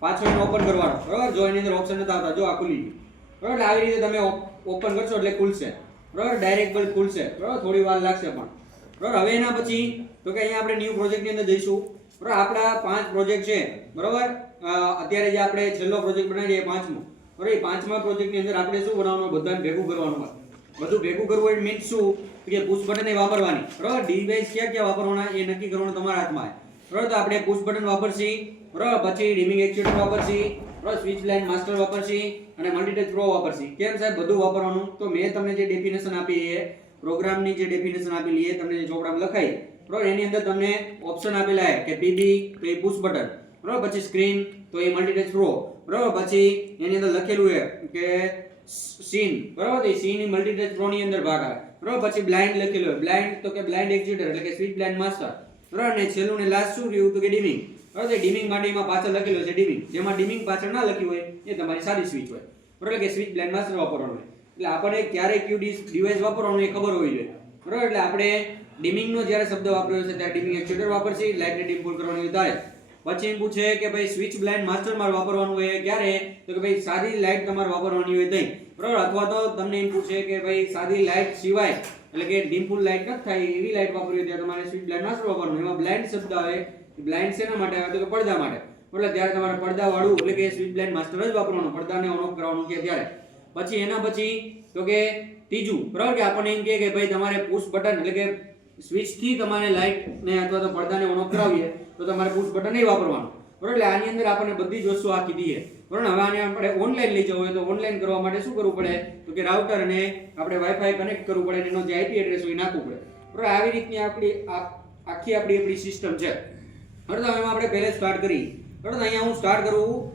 પાછો એને ઓપન કરવાનો, બરાબર. જો એની અંદર ઓપ્શન નથી આવતા, જો આ ખુલી ગયું, બરાબર. આવી રીતે તમે ઓપન કરશો એટલે ખુલશે, બરાબર. ડાયરેક્ટ બલ્બ ખુલશે, બરાબર. થોડી વાર લાગશે પણ, બરાબર. હવે એના પછી તો કે અહીંયા આપણે ન્યૂ પ્રોજેક્ટની અંદર જઈશું, બરાબર. આપણા 5 પ્રોજેક્ટ છે, બરાબર. અત્યારે જે આપણે છેલ્લો પ્રોજેક્ટ બનાવીએ 5મો, બરાબર. એ 5મા પ્રોજેક્ટની અંદર આપણે શું બનાવવાનું, બધાને ભેગું કરવાનું હોય. બધું ભેગું કરવું એટલે મીન્સ શું કે પુશ બટન એ વાપરવાની, બરાબર. ડિવાઇસ ક્યાં ક્યાં વાપરવાના એ નક્કી કરવાનું તમારા હાથમાં છે, બરાબર. તો આપણે પુશ બટન વાપરશી, બરાબર. પછી ડીમિંગ એક્ચ્યુએટર વાપરશી, બરાબર. સ્વિચ લાઇન માસ્ટર વાપરશી અને મલ્ટીટચ પ્રો વાપરશી. કેમ સાહેબ બધું વાપરવાનું? તો મેં તમને જે ડેફિનેશન આપી એ પ્રોગ્રામની જે ડેફિનેશન આપેલી એ તમને જે ચોપડામાં લખાઈ, બરાબર. એની અંદર તમને ઓપ્શન આપેલા છે કે પીબી તો એ પુશ બટન, બરાબર. પછી સ્ક્રીન તો એ મલ્ટીટચ પ્રો, બરાબર. પછી એની અંદર લખેલું છે કે સીન, બરાબર. તો એ સીન એ મલ્ટીટચ પ્રો ની અંદર ભાગ આવે, બરાબર. પછી બ્લાઇન્ડ લખેલું હોય, બ્લાઇન્ડ તો કે બ્લાઇન્ડ એક્ચ્યુએટર એટલે કે સ્વિચ બ્લાઇન્ડ માસ્ટર, બરાબર. અને છેલ્લું ને લાસ્ટ શું રહ્યું તો કે ડીમિંગ, બરાબર. તો ડીમિંગ માટે એમાં પાછળ લખેલું છે ડીમિંગ, જેમાં ડીમિંગ પાછળ ના લખ્યું હોય એ તમારી સાદી સ્વિચ હોય, બરાબર. કે સ્વિચ બ્લાઇન્ડ માસ્ટર વાપરવાનું હોય. એટલે આપણે ક્યારે કયું ડિવાઇસ વાપરવાનું એ ખબર હોવી જોઈએ, બરાબર. એટલે આપણે ડીમિંગ નો જ્યારે શબ્દ વાપર્યો છે ત્યારે ડીમિંગ એક્ચ્યુએટર વાપરશી, લાઇટને ડીમ ફૂલ કરવાની હોય ત્યારે. પછી એમ પૂછે કે ભાઈ સ્વિચ બ્લાઇન્ડ માસ્ટર મારે વાપરવાનું હોય ક્યારે, તો કે ભાઈ સાદી લાઇટ તમારે વાપરવાની હોય તઈ, બરાબર. અથવા તો તમને એમ પૂછે કે ભાઈ સાદી લાઇટ સિવાય એટલે કે ડીમ ફૂલ લાઇટ ન થાય એવી લાઇટ વાપરવી હોય ત્યારે તમારે સ્વિચ બ્લાઇન્ડ માસ્ટર વાપરવાનું. એમાં બ્લાઇન્ડ શબ્દ આવે, બ્લાઇન્ડ શેના માટે આવે તો કે પડદા માટે, એટલે ત્યારે તમારે પડદા વાળું એટલે કે સ્વિચ બ્લાઇન્ડ માસ્ટર જ વાપરવાનું, પડદાને ઓન ઓફ કરવાનું કે ત્યારે. પછી એના પછી તો કે ત્રીજું, બરાબર. કે આપણને એમ કે ભાઈ તમારે પુશ બટન એટલે કે સ્વિચ થી તમારે લાઇટ ને અથવા તો પડદાને ઓન ઓફ કરાવીએ તો તમારે પુશ બટન નહીં વાપરવાનું, બરાબર. એટલે આની અંદર આપણને બધી જ વસ્તુ આ કીધી છે, બરાબર. હવે આને આપણે ઓનલાઈન લઈ જવું હોય તો ઓનલાઈન કરવા માટે શું કરવું પડે તો કે રાઉટર અને આપણે વાઈફાઈ કનેક્ટ કરવું પડે, એનો જે આઈપી એડ્રેસ હોય નાખવું પડે, બરાબર. આવી રીતની આપણી સિસ્ટમ છે, બરાબર. તો એમાં આપણે પહેલે સ્ટાર્ટ કરી, બરાબર. અહીંયા હું સ્ટાર્ટ કરું.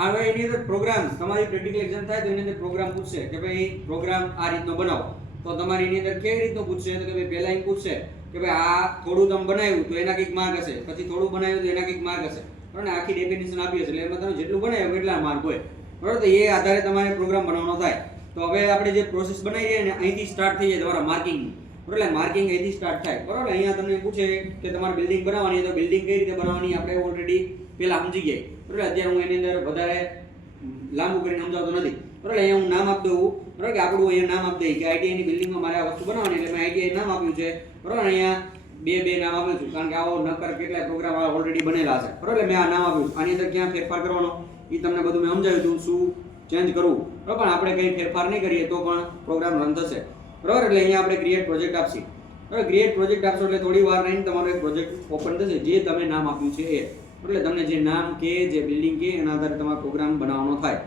હવે એની અંદર પ્રોગ્રામ તમારી પ્રેક્ટિકલ એક્ઝામ થાય તો એની અંદર પ્રોગ્રામ પૂછશે કે ભાઈ પ્રોગ્રામ આ રીતનો બનાવો, તો તમારી એની અંદર કેવી રીતનું પૂછશે તો કે ભાઈ પહેલા એમ પૂછશે કે ભાઈ આ થોડું તમે બનાવ્યું તો એના કંઈક માર્ક હશે, પછી થોડું બનાવ્યું તો એના કંઈક માર્ક હશે, બરાબર. આખી ડેફિનેશન આપી હશે એટલે એમાં તમે જેટલું બનાવ્યું એટલા માર્ક હોય, બરાબર. તો એ આધારે તમારે પ્રોગ્રામ બનાવવાનો થાય. તો હવે આપણે જે પ્રોસેસ બનાવી રહ્યા ને અહીંથી સ્ટાર્ટ થઈ જાય તમારા માર્કિંગ, બરાબર. એટલે માર્કિંગ અહીંથી સ્ટાર્ટ થાય, બરાબર. અહીંયા તમને પૂછે કે તમારે બિલ્ડિંગ બનાવવાની તો બિલ્ડિંગ કઈ રીતે બનાવવાની આપણે ઓલરેડી પહેલા સમજી ગયા, બરાબર. અત્યારે હું એની અંદર વધારે લાંબુ કરીને સમજાવતો નથી, બરાબર. અહીંયા હું નામ આપી દઉં, બરાબર. કે આપણું અહીંયા નામ આપી દઈએ કે આઈટીઆઈ ની બિલ્ડિંગમાં મારે આ વસ્તુ બનાવવાની એટલે મેં આઈટીઆઈ નામ આપ્યું છે, બરાબર. અહીંયા બે નામ આપ્યું છું કારણ કે આવો નકર કેટલાય પ્રોગ્રામ ઓલરેડી બનેલા છે, બરાબર. એટલે મેં આ નામ આપ્યું. આની અંદર ક્યાં ફેરફાર કરવાનો એ તમને બધું મેં સમજાવ્યું હતું, શું ચેન્જ કરવું, બરાબર. પણ આપણે કંઈ ફેરફાર નહીં કરીએ તો પણ પ્રોગ્રામ રન થશે, બરાબર. એટલે અહીંયા આપણે ક્રિએટ પ્રોજેક્ટ આપશી, બરાબર. ક્રિએટ પ્રોજેક્ટ આપશો એટલે થોડી વાર રહીને તમારો એક પ્રોજેક્ટ ઓપન થશે જે તમે નામ આપ્યું છે એ, એટલે તમને જે નામ કે જે બિલ્ડિંગ કે એના આધારે તમારો પ્રોગ્રામ બનાવવાનો થાય,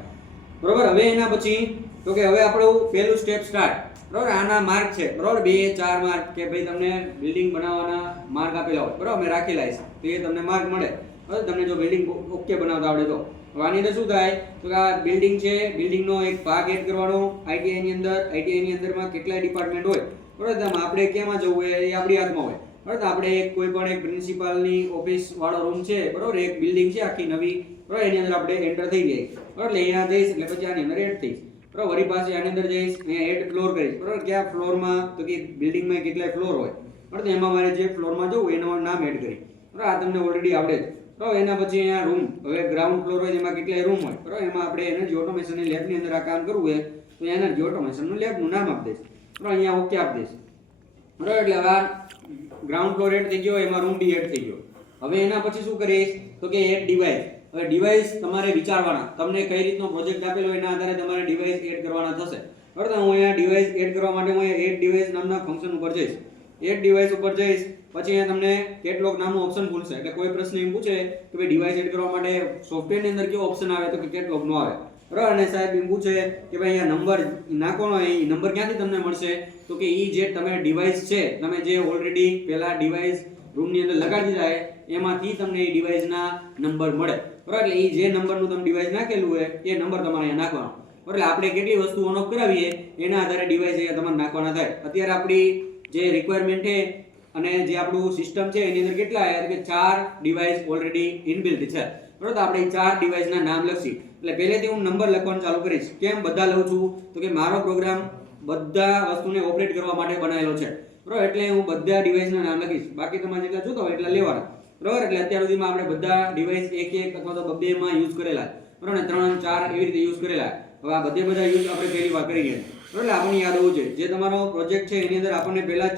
બરાબર. હવે એના પછી તો કે હવે આપણું પહેલું સ્ટેપ સ્ટાર્ટ, બરાબર. આના માર્ક છે, બરાબર. 2 4 માર્ક કે ભાઈ તમને બિલ્ડિંગ બનાવવાના માર્ક આપેલા હોય, બરાબર. મેં રાખેલા છે તો એ તમને માર્ક મળે, બરાબર. તમને જો બિલ્ડિંગ ઓકે બનાવતા આવડે તો. આની અંદર શું થાય તો કે આ બિલ્ડિંગ છે, બિલ્ડિંગનો એક ભાગ એડ કરવાનો આઈટીઆઈ ની અંદર. આઈટીઆઈ ની અંદરમાં કેટલાય ડિપાર્ટમેન્ટ હોય, બરાબર. તો આપણે કેમાં જવું હોય એ આપણી હાથમાં હોય, બરાબર. તો આપણે કોઈ પણ એક પ્રિન્સિપાલની ઓફિસ વાળો રૂમ છે, બરાબર. એક બિલ્ડિંગ છે આખી નવી, બરાબર. એની અંદર આપણે એન્ટર થઈ જઈએ, બરાબર. એટલે અહીંયા જઈશ એટલે પછી આની અંદર એડ થઈશ, બરાબર. વળી પાસે આની અંદર જઈશ, અહીંયા એડ ફ્લોર કરીશ, બરાબર. કયા ફ્લોરમાં તો કે બિલ્ડિંગમાં કેટલાય ફ્લોર હોય, બરાબર. એમાં મારે જે ફ્લોરમાં જવું એનું નામ એડ કરી, બરાબર. આ તમને ઓલરેડી આવડે છે, બરાબર. એના પછી અહીંયા રૂમ, હવે ગ્રાઉન્ડ ફ્લોર હોય એમાં કેટલાય રૂમ હોય, બરાબર. એમાં આપણે એનર્જી ઓટોમેશનની લેબની અંદર આ કામ કરવું હોય તો એનર્જી ઓટોમેશનનું લેબનું નામ આપી દઈશ, બરાબર. અહીંયા ઓકે આપી દઈશ, બરાબર. એટલે હવે ગ્રાઉન્ડ ફ્લોર એડ થઈ ગયો, એમાં રૂમ બી એડ થઈ ગયો. હવે એના પછી શું કરીશ તો કે એડ ડિવાઇસ. હવે ડિવાઇસ તમારે વિચારવાના, તમને કઈ રીતનો પ્રોજેક્ટ આપેલો એના આધારે તમારે ડિવાઇસ એડ કરવાના થશે, બરાબર. તો હું અહીંયા ડિવાઇસ એડ કરવા માટે હું એડ ડિવાઇસ નામના ફંક્શન ઉપર જઈશ, એડ ડિવાઇસ ઉપર જઈશ. પછી અહીંયા તમને કેટલોગ નામનું ઓપ્શન ખુલશે, એટલે કોઈ પ્રશ્ન એમ પૂછે કે ભાઈ ડિવાઇસ એડ કરવા માટે સોફ્ટવેરની અંદર કયો ઓપ્શન આવે તો કે કેટલોગ નો આવે, બરાબર. અને સાહેબ એમ પૂછે કે ભાઈ અહીંયા નંબર નાખવાનો હોય, એ નંબર ક્યાંથી તમને મળશે તો કે એ જે તમે ડિવાઇસ છે તમે જે ઓલરેડી પહેલા ડિવાઇસ રૂમની અંદર લગાડી દીધા છે એમાંથી તમને એ ડિવાઇસના નંબર મળે, બરાબર. એટલે એ જે નંબરનું તમે ડિવાઇસ નાખેલું હોય એ નંબર તમારે અહીંયા નાખવાનો, બરાબર. એટલે આપણે કેટલી વસ્તુ ઓન ઓફ કરાવીએ એના આધારે ડિવાઇસ અહીંયા તમારે નાખવાના થાય. અત્યારે આપણી જે રિક્વાયરમેન્ટ છે અને જે આપણું સિસ્ટમ છે એની અંદર કેટલા આવ્યા કે 4 ડિવાઇસ ઓલરેડી ઇનબિલ્ટ છે, બરાબર. તો આપણે 4 ડિવાઇસના નામ લખશી. એટલે પહેલેથી હું નંબર લખવાનું ચાલુ કરીશ. કેમ બધા લઉં છું તો કે મારો પ્રોગ્રામ બધા વસ્તુને ઓપરેટ કરવા માટે બનાવેલો છે, બરાબર. એટલે હું બધા ડિવાઇસના નામ લખીશ, બાકી તમારે જેટલા જોતા હોય એટલા લેવાના, બરાબર. એટલે અત્યાર સુધીમાં આપણે બધા ડિવાઇસ એક અથવા તો બે માં યુઝ કરેલા, બરાબર ને 3 4 એવી રીતે યુઝ કરેલા. હવે આ બધા યુઝ આપણે પહેલી વાર કરી ગયા, બરાબર. એટલે આપણને યાદ હોવું જોઈએ જે તમારો પ્રોજેક્ટ છે એની અંદર આપણને પહેલા જ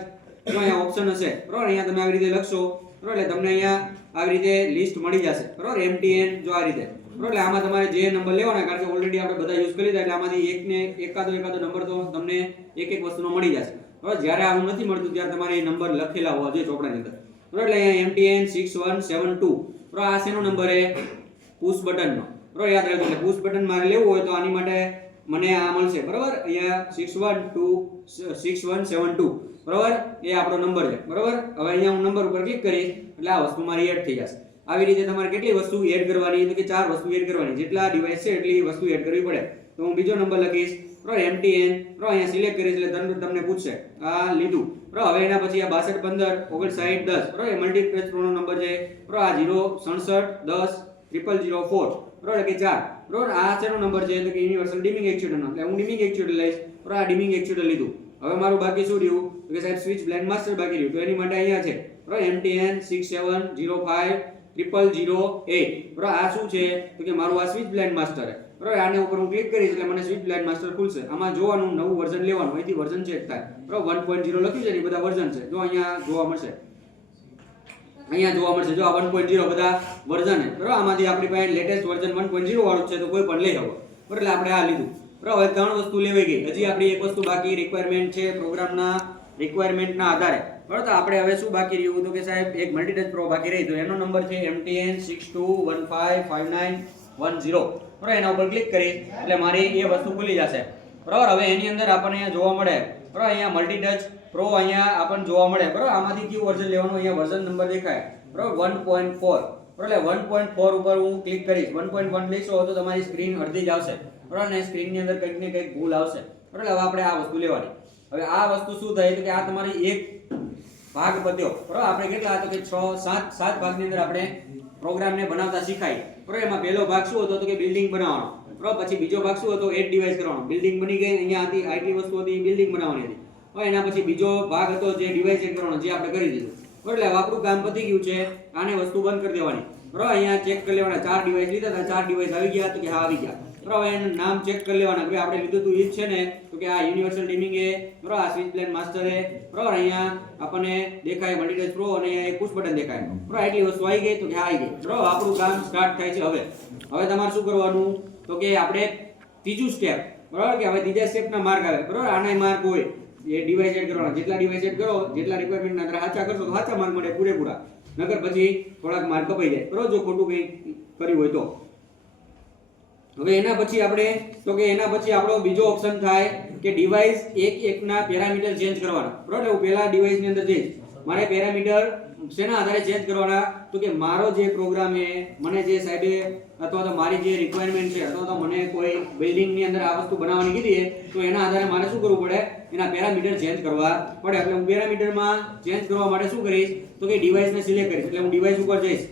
જો અહીંયા ઓપ્શન હશે, બરાબર, અહીંયા તમે આવી રીતે લખશો, બરાબર, એટલે તમને અહીંયા આવી રીતે લિસ્ટ મળી જશે, બરાબર, MTN જો આ રીતે, બરાબર. એટલે આમાં તમારે જે નંબર લેવાના, કારણ કે ઓલરેડી આપણે બધા યુઝ કરી લીધા, એટલે આમાંથી એકને એકાદો નંબર તો તમને એક વસ્તુનો મળી જશે, બરાબર. જ્યારે આવું નથી મળતું ત્યારે તમારે એ નંબર લખેલા હોવા જોઈએ ચોપડાની અંદર, બરાબર. એટલે અહીંયા MTN 6172, બરાબર. આ શેનો નંબર છે? પુશ બટનનો, બરાબર. યાદ રાખજો, એટલે પુશ બટન મારે લેવું હોય તો આની માટે મને આ મળશે, બરાબર. અહીંયા 6172, બરાબર, એ આપણો નંબર છે, બરાબર. હવે અહીંયા હું નંબર ઉપર ક્લિક કરીશ એટલે આ વસ્તુ મારી એડ થઈ જશે. આવી રીતે તમારે કેટલી વસ્તુ એડ કરવાની? તો કે 4 વસ્તુ એડ કરવાની. જેટલા ડિવાઇસ છે એટલી વસ્તુ એડ કરવી પડે. તો હું બીજો નંબર લખીશ, બરાબર, MTN, બરાબર. અહીંયા સિલેક્ટ કરીશ એટલે તમને પૂછશે આ લીધું, બરાબર. હવે એના પછી આ 6215 59 10, બરાબર, એ મલ્ટીપ્લેક્સ પ્રોનો નંબર છે, બરાબર. આ 067 10 0004, બરાબર, કે 4, બરાબર. આ શેનો નંબર છે? તો કે યુનિવર્સલ ડીમિંગ એક્ચ્યુએટરનો. એટલે હું ડીમિંગ એક્ચ્યુએટર લઈશ, બરાબર. આ ડીમિંગ એક્ચ્યુએટર લીધું. હવે મારું બાકી શું રહ્યું? તો કે સાહેબ સ્વિચ બ્લેન્ડ માસ્ટર બાકી રહ્યું. તો એની માટે અહીંયા છે, બરાબર, MTN 6705 0008, બરાબર. આ શું છે? તો કે મારું આ સ્વિચ બ્લેન્ડ માસ્ટર છે, બરાબર. આને ઉપર હું ક્લિક કરીશ એટલે મને સ્વિચ બ્લેન્ડ માસ્ટર ખુલશે. આમાં જોવાનું નવું વર્ઝન લેવાનું, અહીંથી વર્ઝન ચેક થાય, બરાબર. 1.0 લખ્યું છે ને એ બધા વર્ઝન છે, જો અહીંયા જોવા મળશે, જો આ 1.0 બધા વર્ઝન છે, બરાબર. આમાંથી આપણી પાસે લેટેસ્ટ વર્ઝન 1.0 વાળું છે તો કોઈ પણ લઈ શકો, બરાબર. એટલે આપણે આ લીધું, બરાબર. હવે 3 વસ્તુ લેવાઈ ગઈ. હજી આપણી એક વસ્તુ બાકી રિક્વાયરમેન્ટ છે પ્રોગ્રામના રિક્વાયરમેન્ટના આધારે, બરાબર. તો આપણે હવે શું બાકી રહ્યું? તો કે સાહેબ એક મલ્ટીટચ પ્રો બાકી રહી. તો એનો નંબર છે MTN 62155910, બરાબર. એના ઉપર ક્લિક કરી એટલે મારી એ વસ્તુ ખુલી જશે, બરાબર. હવે એની અંદર આપણને અહીંયા જોવા મળે, બરાબર, અહીંયા મલ્ટીટચ પ્રો અહીંયા આપણને જોવા મળે, બરાબર. આમાંથી કયું વર્ઝન લેવાનું? અહીંયા વર્ઝન નંબર દેખાય, બરાબર, 1.4, બરાબર. એટલે 1.4 ઉપર હું ક્લિક કરીશ. 1.1 લેશો તો તમારી સ્ક્રીન અડધી જ આવશે, બરાબર. અને સ્ક્રીનની અંદર કંઈક ને કંઈક ભૂલ આવશે, બરાબર. હવે આપણે આ વસ્તુ લેવાની. હવે આ વસ્તુ શું થાય? તો કે આ તમારી એક ભાગ પત્યો, બરાબર. આપણે કેટલા હતો કે 7 ભાગની અંદર આપણે પ્રોગ્રામને બનાવતા શીખાય, બરાબર. એમાં પહેલો ભાગ શું હતો? તો કે બિલ્ડિંગ બનાવવાનો, બરાબર. પછી બીજો ભાગ શું હતો? એડ ડિવાઇસ કરવાનો. બિલ્ડિંગ બની ગઈ, અહીંયા હતી આટલી વસ્તુ હતી, બિલ્ડિંગ બનાવવાની હતી, બરાબર. એના પછી બીજો ભાગ હતો જે ડિવાઇસ એડ કરવાનો, જે આપણે કરી દીધું, બરાબર. એટલે આપણું કામ પતી ગયું છે. આને વસ્તુ બંધ કરી દેવાની, બરાબર. અહીંયા ચેક કરી લેવાના, 4 ડિવાઇસ લીધા હતા, 4 ડિવાઇસ આવી ગયા? તો કે હા આવી ગયા, બરાબર. એનું નામ ચેક કરી લેવાના કે આપણે લીધું હતું એ જ છે ને? તો કે આ યુનિવર્સલ ડીમિંગ છે, બરાબર. આ સ્વિચ બ્લેન્ડ માસ્ટર છે, બરાબર. અહીંયા આપણને દેખાય મલ્ટીટચ પ્રો અને એક પુશ બટન દેખાય, બરાબર. એટલી વસ્તુ આવી ગઈ? તો કે હા આવી ગઈ, બરાબર. આપણું કામ સ્ટાર્ટ થાય છે. હવે તમારે શું કરવાનું? તો કે આપણે ત્રીજું સ્ટેપ, બરાબર, કે હવે ત્રીજા સ્ટેપના માર્ક આવે, બરાબર. આના માર્ક હોય એ ડિવાઇસ એડ કરવાના. જેટલા ડિવાઇસ એડ કરો, જેટલા રિક્વાયરમેન્ટના અંદર સાચા કરશો તો સાચા માર્ક મળે પૂરેપૂરા, નકર પછી થોડાક માર્ક કપાઈ જાય, બરાબર, જો ખોટું કંઈ કર્યું હોય તો. હવે એના પછી આપણે એના પછી આપણો બીજો ઓપ્શન થાય કે ડિવાઇસ એકના પેરામીટર ચેન્જ કરવાના, બરાબર. હું પહેલા ડિવાઇસની અંદર જઈશ, મારે પેરામીટર શેના આધારે ચેન્જ કરવાના? તો કે મારો જે પ્રોગ્રામ છે, મને જે સાહેબે અથવા તો મારી જે રિક્વાયરમેન્ટ છે અથવા તો મને કોઈ બિલ્ડિંગની અંદર આ વસ્તુ બનાવવાની કીધી છે તો એના આધારે મારે શું કરવું પડે? એના પેરામીટર ચેન્જ કરવા પડે. એટલે હું પેરામીટરમાં ચેન્જ કરવા માટે શું કરીશ? તો કે ડિવાઇસને સિલેક્ટ કરીશ. એટલે હું ડિવાઇસ ઉપર જઈશ,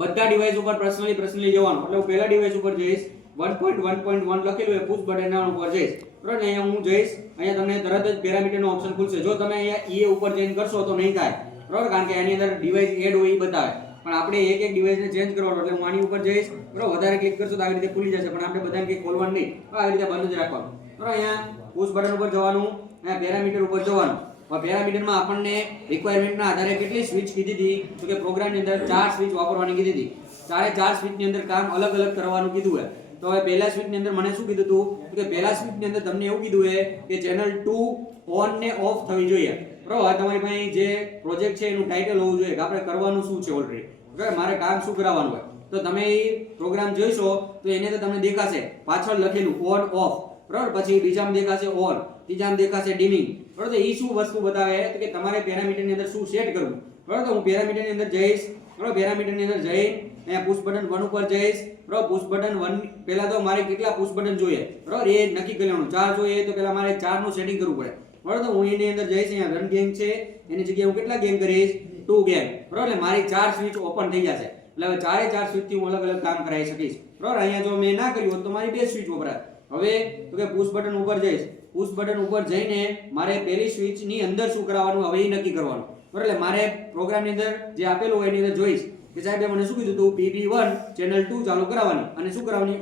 બધા ડિવાઇસ ઉપર પર્સનલી જવાનું. એટલે હું પહેલા ડિવાઇસ ઉપર જઈશ, 1.1.1 લખેલું છે, પુશ બટન ઉપર જઈશ, બરાબર. અહીંયા હું જઈશ, અહીંયા તમને તરત જ પેરામીટરનો ઓપ્શન ખુલશે. જો તમે અહીંયા એ ઉપર ચેન્જ કરશો તો નહીં થાય, બરાબર, કારણ કે આની અંદર ડિવાઇસ એડ હોય એ બતાવે. પણ આપણે એક ડિવાઇસને ચેન્જ કરવાનો. એટલે હું આની ઉપર જઈશ, બરાબર. વધારે ક્લિક કરશો તો આવી રીતે ખુલી જશે, પણ આપણે બધાને કંઈ ખોલવાનું નહીં, આવી રીતે બંધ જ રાખવાનું, બરાબર. અહીંયા પુશ બટન ઉપર જવાનું, અહીંયા પેરામીટર ઉપર જવાનું. પેરામીટરમાં આપણને રિક્વાયરમેન્ટના આધારે કેટલી સ્વિચ કીધી હતી? તો કે પ્રોગ્રામની અંદર 4 સ્વિચ વાપરવાની કીધી હતી. 4 સ્વિચની અંદર કામ અલગ અલગ કરવાનું કીધું હોય. તો હવે પહેલા સ્વિચની અંદર મને શું કીધું હતું? તો કે પહેલા સ્વિચની અંદર તમને એવું કીધું છે કે ચેનલ 2 ઓન ને ઓફ થવી જોઈએ, બરાબર. તમારી પાસે જે પ્રોજેક્ટ છે એનું ટાઇટલ હોવું જોઈએ કે આપણે કરવાનું શું છે ઓલરેડી, બરાબર. મારે કામ શું કરાવવાનું હોય તો તમે એ પ્રોગ્રામ જોઈશો તો એને તો તમને દેખાશે પાછળ લખેલું ઓન ઓફ, બરાબર. પછી બીજામાં દેખાશે ઓન, ત્રીજામાં દેખાશે ડીમિંગ, બરાબર. તો એ શું વસ્તુ બતાવે? તો કે તમારે પેરામીટરની અંદર શું સેટ કરવું, બરાબર. તો હું પેરામીટરની અંદર જઈશ, બરાબર. પેરામીટરની અંદર જઈ અહીંયા પુશ બટન 1 ઉપર જઈશ, બરાબર. પુશ બટન 1 પહેલા તો મારે કેટલા પુશ બટન જોઈએ, બરાબર, એ નક્કી કરી લેવાનું. 4 જોઈએ તો પહેલા મારે 4 નું સેટિંગ કરવું પડે, બરાબર. તો હું એની અંદર જઈશ, અહીંયા રન ગેમ છે એની જગ્યાએ હું કેટલા ગેમ કરીશ? 2 ગેમ, બરાબર. એટલે મારી 4 સ્વિચ ઓપન થઈ જશે. એટલે હવે 4 સ્વિચથી હું અલગ અલગ કામ કરાવી શકીશ, બરાબર. અહીંયા જો મેં ના કર્યું હોત તો મારી 2 સ્વિચ વપરાય. હવે તો કે પુશ બટન ઉપર જઈશ, પુશ બટન ઉપર જઈને મારે પહેલી સ્વિચની અંદર શું કરાવવાનું હવે એ નક્કી કરવાનું, બરાબર, એટલે મારે પ્રોગ્રામની અંદર જે આપેલું હોય એની અંદર જોઈશ કે સાહેબે મને શું કીધું હતું, PB1 ચેનલ 2 ચાલુ કરાવવાની અને શું કરાવવાની,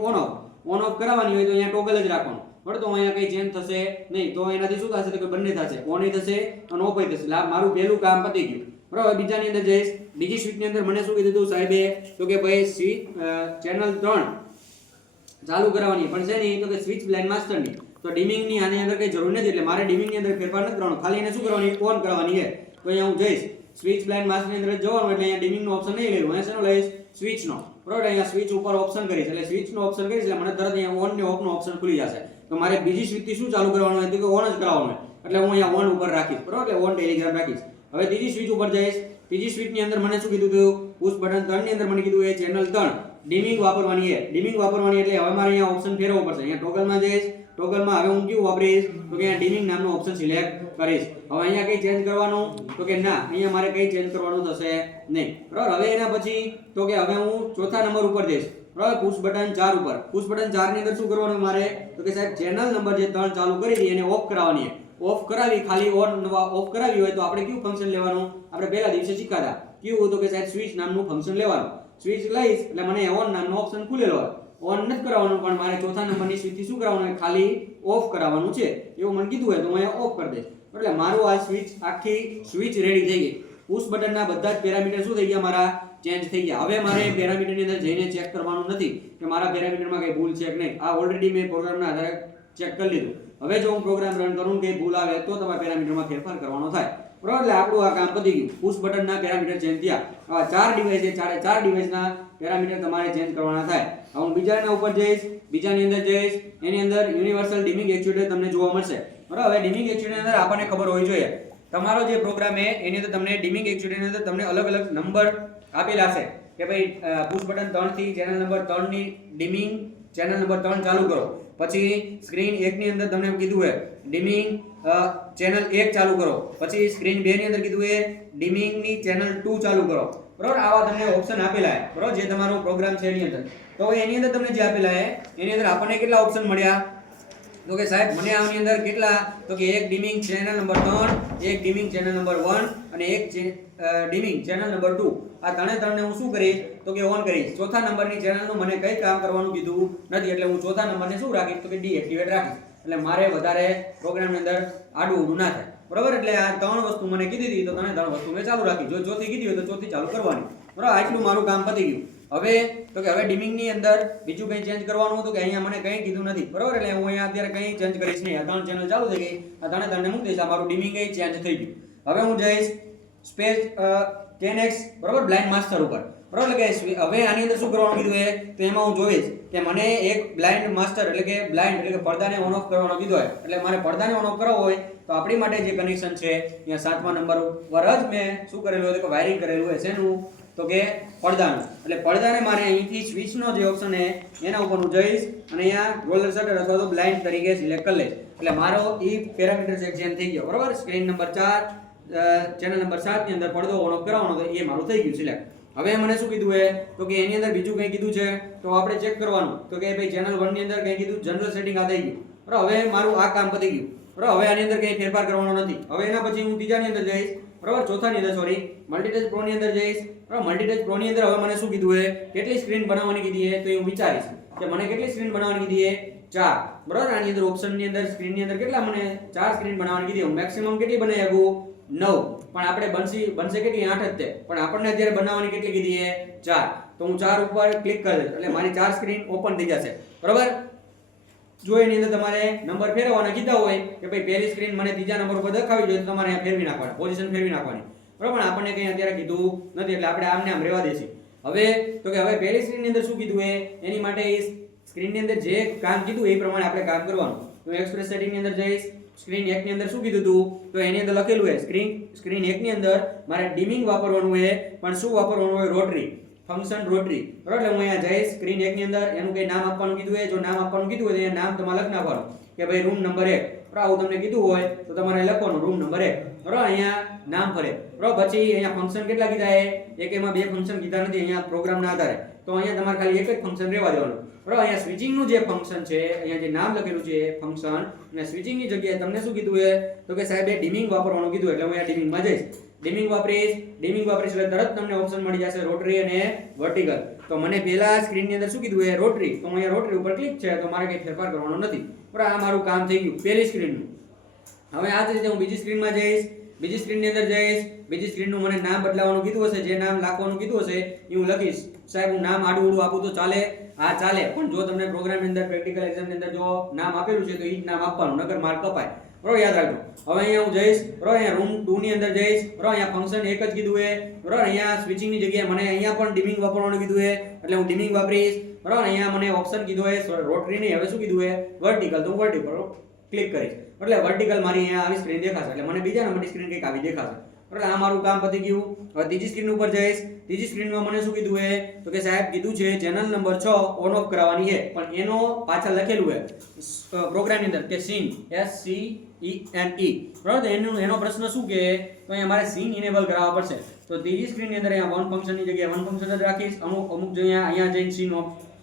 ઓન ઓફ કરાવવાની હોય તો અહીંયા ટોગલ જ રાખવાનું, બરાબર. તો અહીંયા કઈ ચેન્જ થશે નહીં, તો એનાથી શું થશે તો કે બંને થશે, ઓન થશે અને ઓફ થશે. એટલે આ મારું પહેલું કામ પતી ગયું, બરાબર. બીજાની અંદર જઈશ, બીજી સ્વિચની અંદર મને શું કીધું હતું સાહેબે, તો કે ભાઈ સ્વિચ ચેનલ 3 ચાલુ કરાવવાની, પણ છે નહીં તો કે સ્વિચ બ્લાઇન્ડ માસ્ટરની. તો ડિમિંગ ની આની અંદર કઈ જરૂર નથી, એટલે મારે ડિમિંગ ની અંદર ફેરફાર નથી કરવાનો, ખાલી એને શું કરવાની, ઓન કરવાની છે. તો અહીંયા હું જઈશ સ્વિચ બ્લાઇન્ડ માસ્ક ની અંદર જવાનું, એટલે અહીંયા ડિમિંગ નો ઓપ્શન નહીં લેવું, અહીંયા શેનો લઈશ, સ્વિચ નો, બરાબર. અહીંયા સ્વિચ ઉપર ઓપ્શન કરીશ, એટલે સ્વિચ નો ઓપ્શન કરીશ એટલે મને તરત અહીંયા ઓન ને ઓફ નો ઓપ્શન ખુલી જશે. તો મારે બીજી સ્વિચ થી શું ચાલુ કરવાનું હોય તો કે ઓન જ કરાવવાનું હોય, એટલે હું અહીંયા ઓન ઉપર રાખીશ, બરાબર. એટલે ઓન ટેલિગ્રામ રાખીશ. હવે ત્રીજી સ્વિચ ઉપર જઈશ, ત્રીજી સ્વિચ ની અંદર મને શું કીધું હતું, પુશ બટન 3 ની અંદર મને કીધું એ ચેનલ 3 ડિમિંગ વાપરવાની છે, ડિમિંગ વાપરવાની એટલે હવે મારે અહીંયા ઓપ્શન ફેરવવો પડશે. અહીંયા ટોગલમાં જઈશ, ટોગલમાં હવે હું કયું વાપરીશ તો કે અહીંયા ડિમિંગ નામનો ઓપ્શન સિલેક્ટ કરીશ. હવે અહીંયા કઈ ચેન્જ કરવાનું તો કે ના, અહીંયા મારે કઈ ચેન્જ કરવાનું થશે નહીં, બરાબર. હવે એના પછી તો કે હવે હું ચોથા નંબર ઉપર જઈશ, બરાબર. પુશ બટન 4 ઉપર, પુશ બટન 4 ની અંદર શું કરવાનું મારે તો કે સાહેબ ચેનલ નંબર જે 3 ચાલુ કરી હતી એને ઓફ કરાવવાની છે. ઓફ કરાવી, ખાલી ઓફ કરાવી હોય તો આપણે કયું ફંક્શન લેવાનું, આપણે પહેલા દિવસે શીખાતા કયું તો કે સાહેબ સ્વિચ નામનું ફંક્શન લેવાનું. સ્વિચ લઈશ એટલે મને ઓન નામનો ઓપ્શન ખુલેલો હોય, ઓન નથી કરાવવાનું, પણ મારે ચોથા નંબરની સ્વિચ થી શું કરાવવાનું હોય, ખાલી ઓફ કરાવવાનું છે. એવું મને કીધું હોય તો હું અહીંયા ઓફ કરી દઈશ. એટલે મારું આ સ્વિચ આખી સ્વિચ રેડી થઈ ગઈ. પુશ બટનના બધા જ પેરામીટર શું થઈ ગયા, મારા ચેન્જ થઈ ગયા. હવે મારે પેરામીટરની અંદર જઈને ચેક કરવાનું નથી કે મારા પેરામીટરમાં કઈ ભૂલ છે કે નહીં, આ ઓલરેડી મેં પ્રોગ્રામના આધારે ચેક કરી લીધું. હવે જો હું પ્રોગ્રામ રન કરું કે ભૂલ આવે તો તમારા પેરામીટરમાં ફેરફાર કરવાનો થાય, બરાબર. એટલે આપણું આ કામ પતી ગયું. પુશ બટનના પેરામીટર ચેન્જ થયા. આવા 4 ડિવાઇસ છે, ચાર ડિવાઇસના પેરામીટર તમારે ચેન્જ કરવાના થાય. હવે હું બીજાના ઉપર જઈશ, બીજાની અંદર જઈશ, એની અંદર યુનિવર્સલ ડિમિંગ એક્ચ્યુએટર તમને જોવા મળશે, બરાબર. હવે ડિમિંગ એક્ચ્યુએટરની અંદર આપણને ખબર હોવી જોઈએ, તમારો જે પ્રોગ્રામ છે એની અંદર તમને ડિમિંગ એક્ચ્યુએટરની અંદર તમને અલગ અલગ નંબર આપેલા છે કે ભાઈ પુશ બટન 3 થી ચેનલ નંબર 3 ની ડિમિંગ ચેનલ નંબર 3 ચાલુ કરો. પછી સ્ક્રીન 1 ની અંદર તમને કીધું છે ડિમિંગ ચેનલ 1 ચાલુ કરો. પછી સ્ક્રીન 2 ની અંદર કીધું છે ડિમિંગ ની ચેનલ 2 ચાલુ કરો, બરાબર. આવા તમને ઓપ્શન આપેલા છે, બરાબર, જે તમારો પ્રોગ્રામ છે એની અંદર. તો એની અંદર તમને જે આપેલા છે એની અંદર આપણને કેટલા ઓપ્શન મળ્યા તો કે સાહેબ મને આની અંદર કેટલા તો કે એક ડિમિંગ ચેનલ નંબર 3, એક ડિમિંગ ચેનલ નંબર 1 અને એક ડિમિંગ ચેનલ નંબર 2. આ ત્રણે હું શું કરીશ તો કે ઓન કરીશ. ચોથા નંબરની ચેનલનું મને કઈ કામ કરવાનું કીધું નથી, એટલે હું ચોથા નંબરને શું રાખીશ તો કે ડીએક્ટિવેટ રાખીશ. એટલે મારે વધારે પ્રોગ્રામની અંદર આડું ઊંધું ના થાય, બરાબર. એટલે આ 3 વસ્તુ મને કીધી હતી તો 3 વસ્તુ મેં ચાલુ રાખી. જો ચોથી કીધી હોય તો ચોથી ચાલુ કરવાની, બરાબર. આટલું મારું કામ પતી ગયું. હવે તો કે હવે ડિમિંગ ની અંદર બીજું કંઈ ચેન્જ કરવાનું હતું કે અહીંયા મને કંઈ કીધું નથી, બરાબર. એટલે હું અહીંયા અત્યારે કંઈ ચેન્જ કરીશ નહીં. આ 3 ચેનલ ચાલુ થઈ ગઈ, આ ત્રણે મૂકી દઈશ. આ મારું ડિમિંગ એ ચેન્જ થઈ ગયું. હવે હું જઈશ સ્પેસ 10x, બરાબર, બ્લાઇન્ડ માસ્ટર ઉપર, બરાબર. એટલે કે હવે આની અંદર શું કરવાનું કીધું છે તો એમાં હું જોઈશ કે મને એક બ્લાઇન્ડ માસ્ટર એટલે કે બ્લાઇન્ડ એટલે કે પડદાને ઓન ઓફ કરવાનો કીધો હોય. એટલે મારે પડદાને ઓન ઓફ કરવો હોય તો આપણી માટે જે કનેક્શન છે અહીંયા 7મા નંબર ઉપર જ મેં શું કરેલું હોય તો કે વાયરિંગ કરેલું હોય. શેનું તો કે પડદાનું. એટલે પડદાને મારે અહીંથી સ્વિચનો જે ઓપ્શન છે એના ઉપર હું જઈશ અને અહીંયા રોલર શટર અથવા તો બ્લાઇન્ડ તરીકે સિલેક્ટ કરી લઈશ. એટલે મારો ઈ પેરામીટર છે ચેન્જ થઈ ગયો, બરાબર. સ્ક્રીન નંબર 4 ચેનલ નંબર 7 ની અંદર પડદો ઓન ઓફ કરાવવાનો તો એ મારું થઈ ગયું સિલેક્ટ. હવે મને શું કીધું છે તો કે એની અંદર બીજું કંઈ કીધું છે તો આપણે ચેક કરવાનું તો કે ભાઈ ચેનલ 1 ની અંદર કંઈ કીધું જનરલ સેટિંગ આ થઈ ગયું, બરાબર. હવે મારું આ કામ પતી ગયું, બરાબર. હવે આની અંદર કંઈ ફેરફાર કરવાનો નથી. હવે એના પછી હું ત્રીજાની અંદર જઈશ, બરાબર, ચોથાની અંદર સોરી મલ્ટીટચ પ્રો ની અંદર જઈશ, બરાબર. મલ્ટીટચ પ્રો ની અંદર હવે મને શું કીધું છે કેટલી સ્ક્રીન બનાવવાની કીધી છે તો હું વિચારીશ કે મને કેટલી સ્ક્રીન બનાવવાની કીધી છે 4, બરાબર. આની અંદર ઓપ્શન ની અંદર સ્ક્રીન ની અંદર કેટલા મને 4 સ્ક્રીન બનાવવાની કીધી. હું મેક્સિમમ કેટલી બનાવી શકું 9, પણ આપણે બનશે કેટલી 8 જ તે, પણ આપણને અત્યારે બનાવવાની કેટલી કીધી છે 4. તો હું 4 ઉપર ક્લિક કરી દઈશ એટલે મારી 4 સ્ક્રીન ઓપન થઈ જશે, બરાબર. જો એની અંદર તમારે નંબર ફેરવવાના કીધા હોય કે ભાઈ પહેલી સ્ક્રીન મને ત્રીજા નંબર ઉપર દેખાવી જોઈએ તો તમારે અહીંયા ફેરવી નાખવાના, પોઝિશન ફેરવી નાખવાની, બરાબર. પણ આપણને કંઈ અત્યારે કીધું નથી એટલે આપણે આમને આમ રહેવા દઈશું. હવે તો કે હવે પહેલી સ્ક્રીનની અંદર શું કીધું એની માટે એ સ્ક્રીનની અંદર જે કામ કીધું એ પ્રમાણે આપણે કામ કરવાનું. તો એક્સપ્રેસ સેટિંગની અંદર જઈશ, સ્ક્રીન 1 ની અંદર શું કીધું હતું તો એની અંદર લખેલું છે સ્ક્રીન 1 ની અંદર મારે ડિમિંગ વાપરવાનું છે, પણ શું વાપરવાનું હોય રોટરી ફંક્શન રોટરી, બરાબર. એટલે હું અહીંયા જઈશ સ્ક્રીન 1 ની અંદર એનું કંઈ નામ આપવાનું કીધું હોય, જો નામ આપવાનું કીધું હોય તો અહીંયા નામ તમારે લખી નાખવાનું કે ભાઈ રૂમ નંબર 1, બરાબર. આવું તમને કીધું હોય તો તમારે લખવાનું રૂમ નંબર 1, બરાબર. અહીંયા નામ ફરે, બરાબર. પછી અહીંયા ફંક્શન કેટલા કીધા છે એક એમાં 2 ફંક્શન કીધા નથી અહીંયા પ્રોગ્રામના આધારે, તો અહીંયા તમારે ખાલી એક જ ફંક્શન રહેવા દેવાનું, બરાબર. અહીંયા સ્વિચિંગનું જે ફંક્શન છે અહીંયા જે નામ લખેલું છે ફંક્શન અને સ્વિચિંગની જગ્યાએ તમને શું કીધું છે તો કે સાહેબ ડિમિંગ વાપરવાનું કીધું એટલે હું અહીંયા ડિમિંગમાં જઈશ. ડીમિંગ વાપરીશ એટલે તરત તમને ઓપ્શન મળી જશે રોટરી અને વર્ટિકલ. તો મને પહેલા સ્ક્રીનની અંદર શું કીધું એ રોટરી, તો હું અહીંયા રોટરી ઉપર ક્લિક છે તો મારે કંઈ ફેરફાર કરવાનો નથી. બરાબર, આ મારું કામ થઈ ગયું પહેલી સ્ક્રીનનું. હવે આ જ રીતે હું બીજી સ્ક્રીનમાં જઈશ, બીજી સ્ક્રીનની અંદર જઈશ. બીજી સ્ક્રીનનું મને નામ બદલાવવાનું કીધું હશે, જે નામ લખવાનું કીધું હશે એ હું લખીશ. સાહેબ હું નામ આડું ઉડું આપું તો ચાલે? હા ચાલે, પણ જો તમને પ્રોગ્રામની અંદર પ્રેક્ટિકલ એક્ઝામની અંદર જો નામ આપેલું છે તો એ જ નામ આપવાનું, નકર માર્ક કપાય. બરોબર, યાદ રાખજો. હવે અહીંયા હું જઈશ, બરોબર, અહીંયા રૂમ 2 ની અંદર જઈશ, બરોબર, અહીંયા ફંક્શન એક જ કીધું છે, બરોબર, અહીંયા સ્વિચિંગની જગ્યાએ મને અહીંયા પણ ડીમિંગ વાપરવાનું કીધું છે એટલે હું ડીમિંગ વાપરીશ. બરોબર, અહીંયા મને ઓપ્શન કીધું છે રોટરી નહીં, હવે શું કીધું છે વર્ટિકલ, તો હું વર્ટિકલ ક્લિક કરીશ એટલે વર્ટિકલ મારી અહીંયા આવી સ્ક્રીન દેખાશે, એટલે મને બીજા નંબરની સ્ક્રીન કંઈક આવી દેખાશે. બરાબર, આ મારું કામ પતી ગયું. હવે ત્રીજી સ્ક્રીન ઉપર જઈશ. ત્રીજી સ્ક્રીનમાં મને શું કીધું છે તો કે સાહેબ કીધું છે ચેનલ નંબર 6 ઓન ઓફ કરાવવાની છે, પણ એનો પાછળ લખેલું છે પ્રોગ્રામની અંદર કે સીન SCENE. બરાબર, એનો પ્રશ્ન શું કે તો અહીંયા મારે સીન ઇનેબલ કરાવવા પડશે. તો ત્રીજી સ્ક્રીનની અંદર અહીંયા વન ફંક્શનની જગ્યાએ વન ફંક્શન જ રાખીશ. અમુક જો અહીંયા જઈને સીન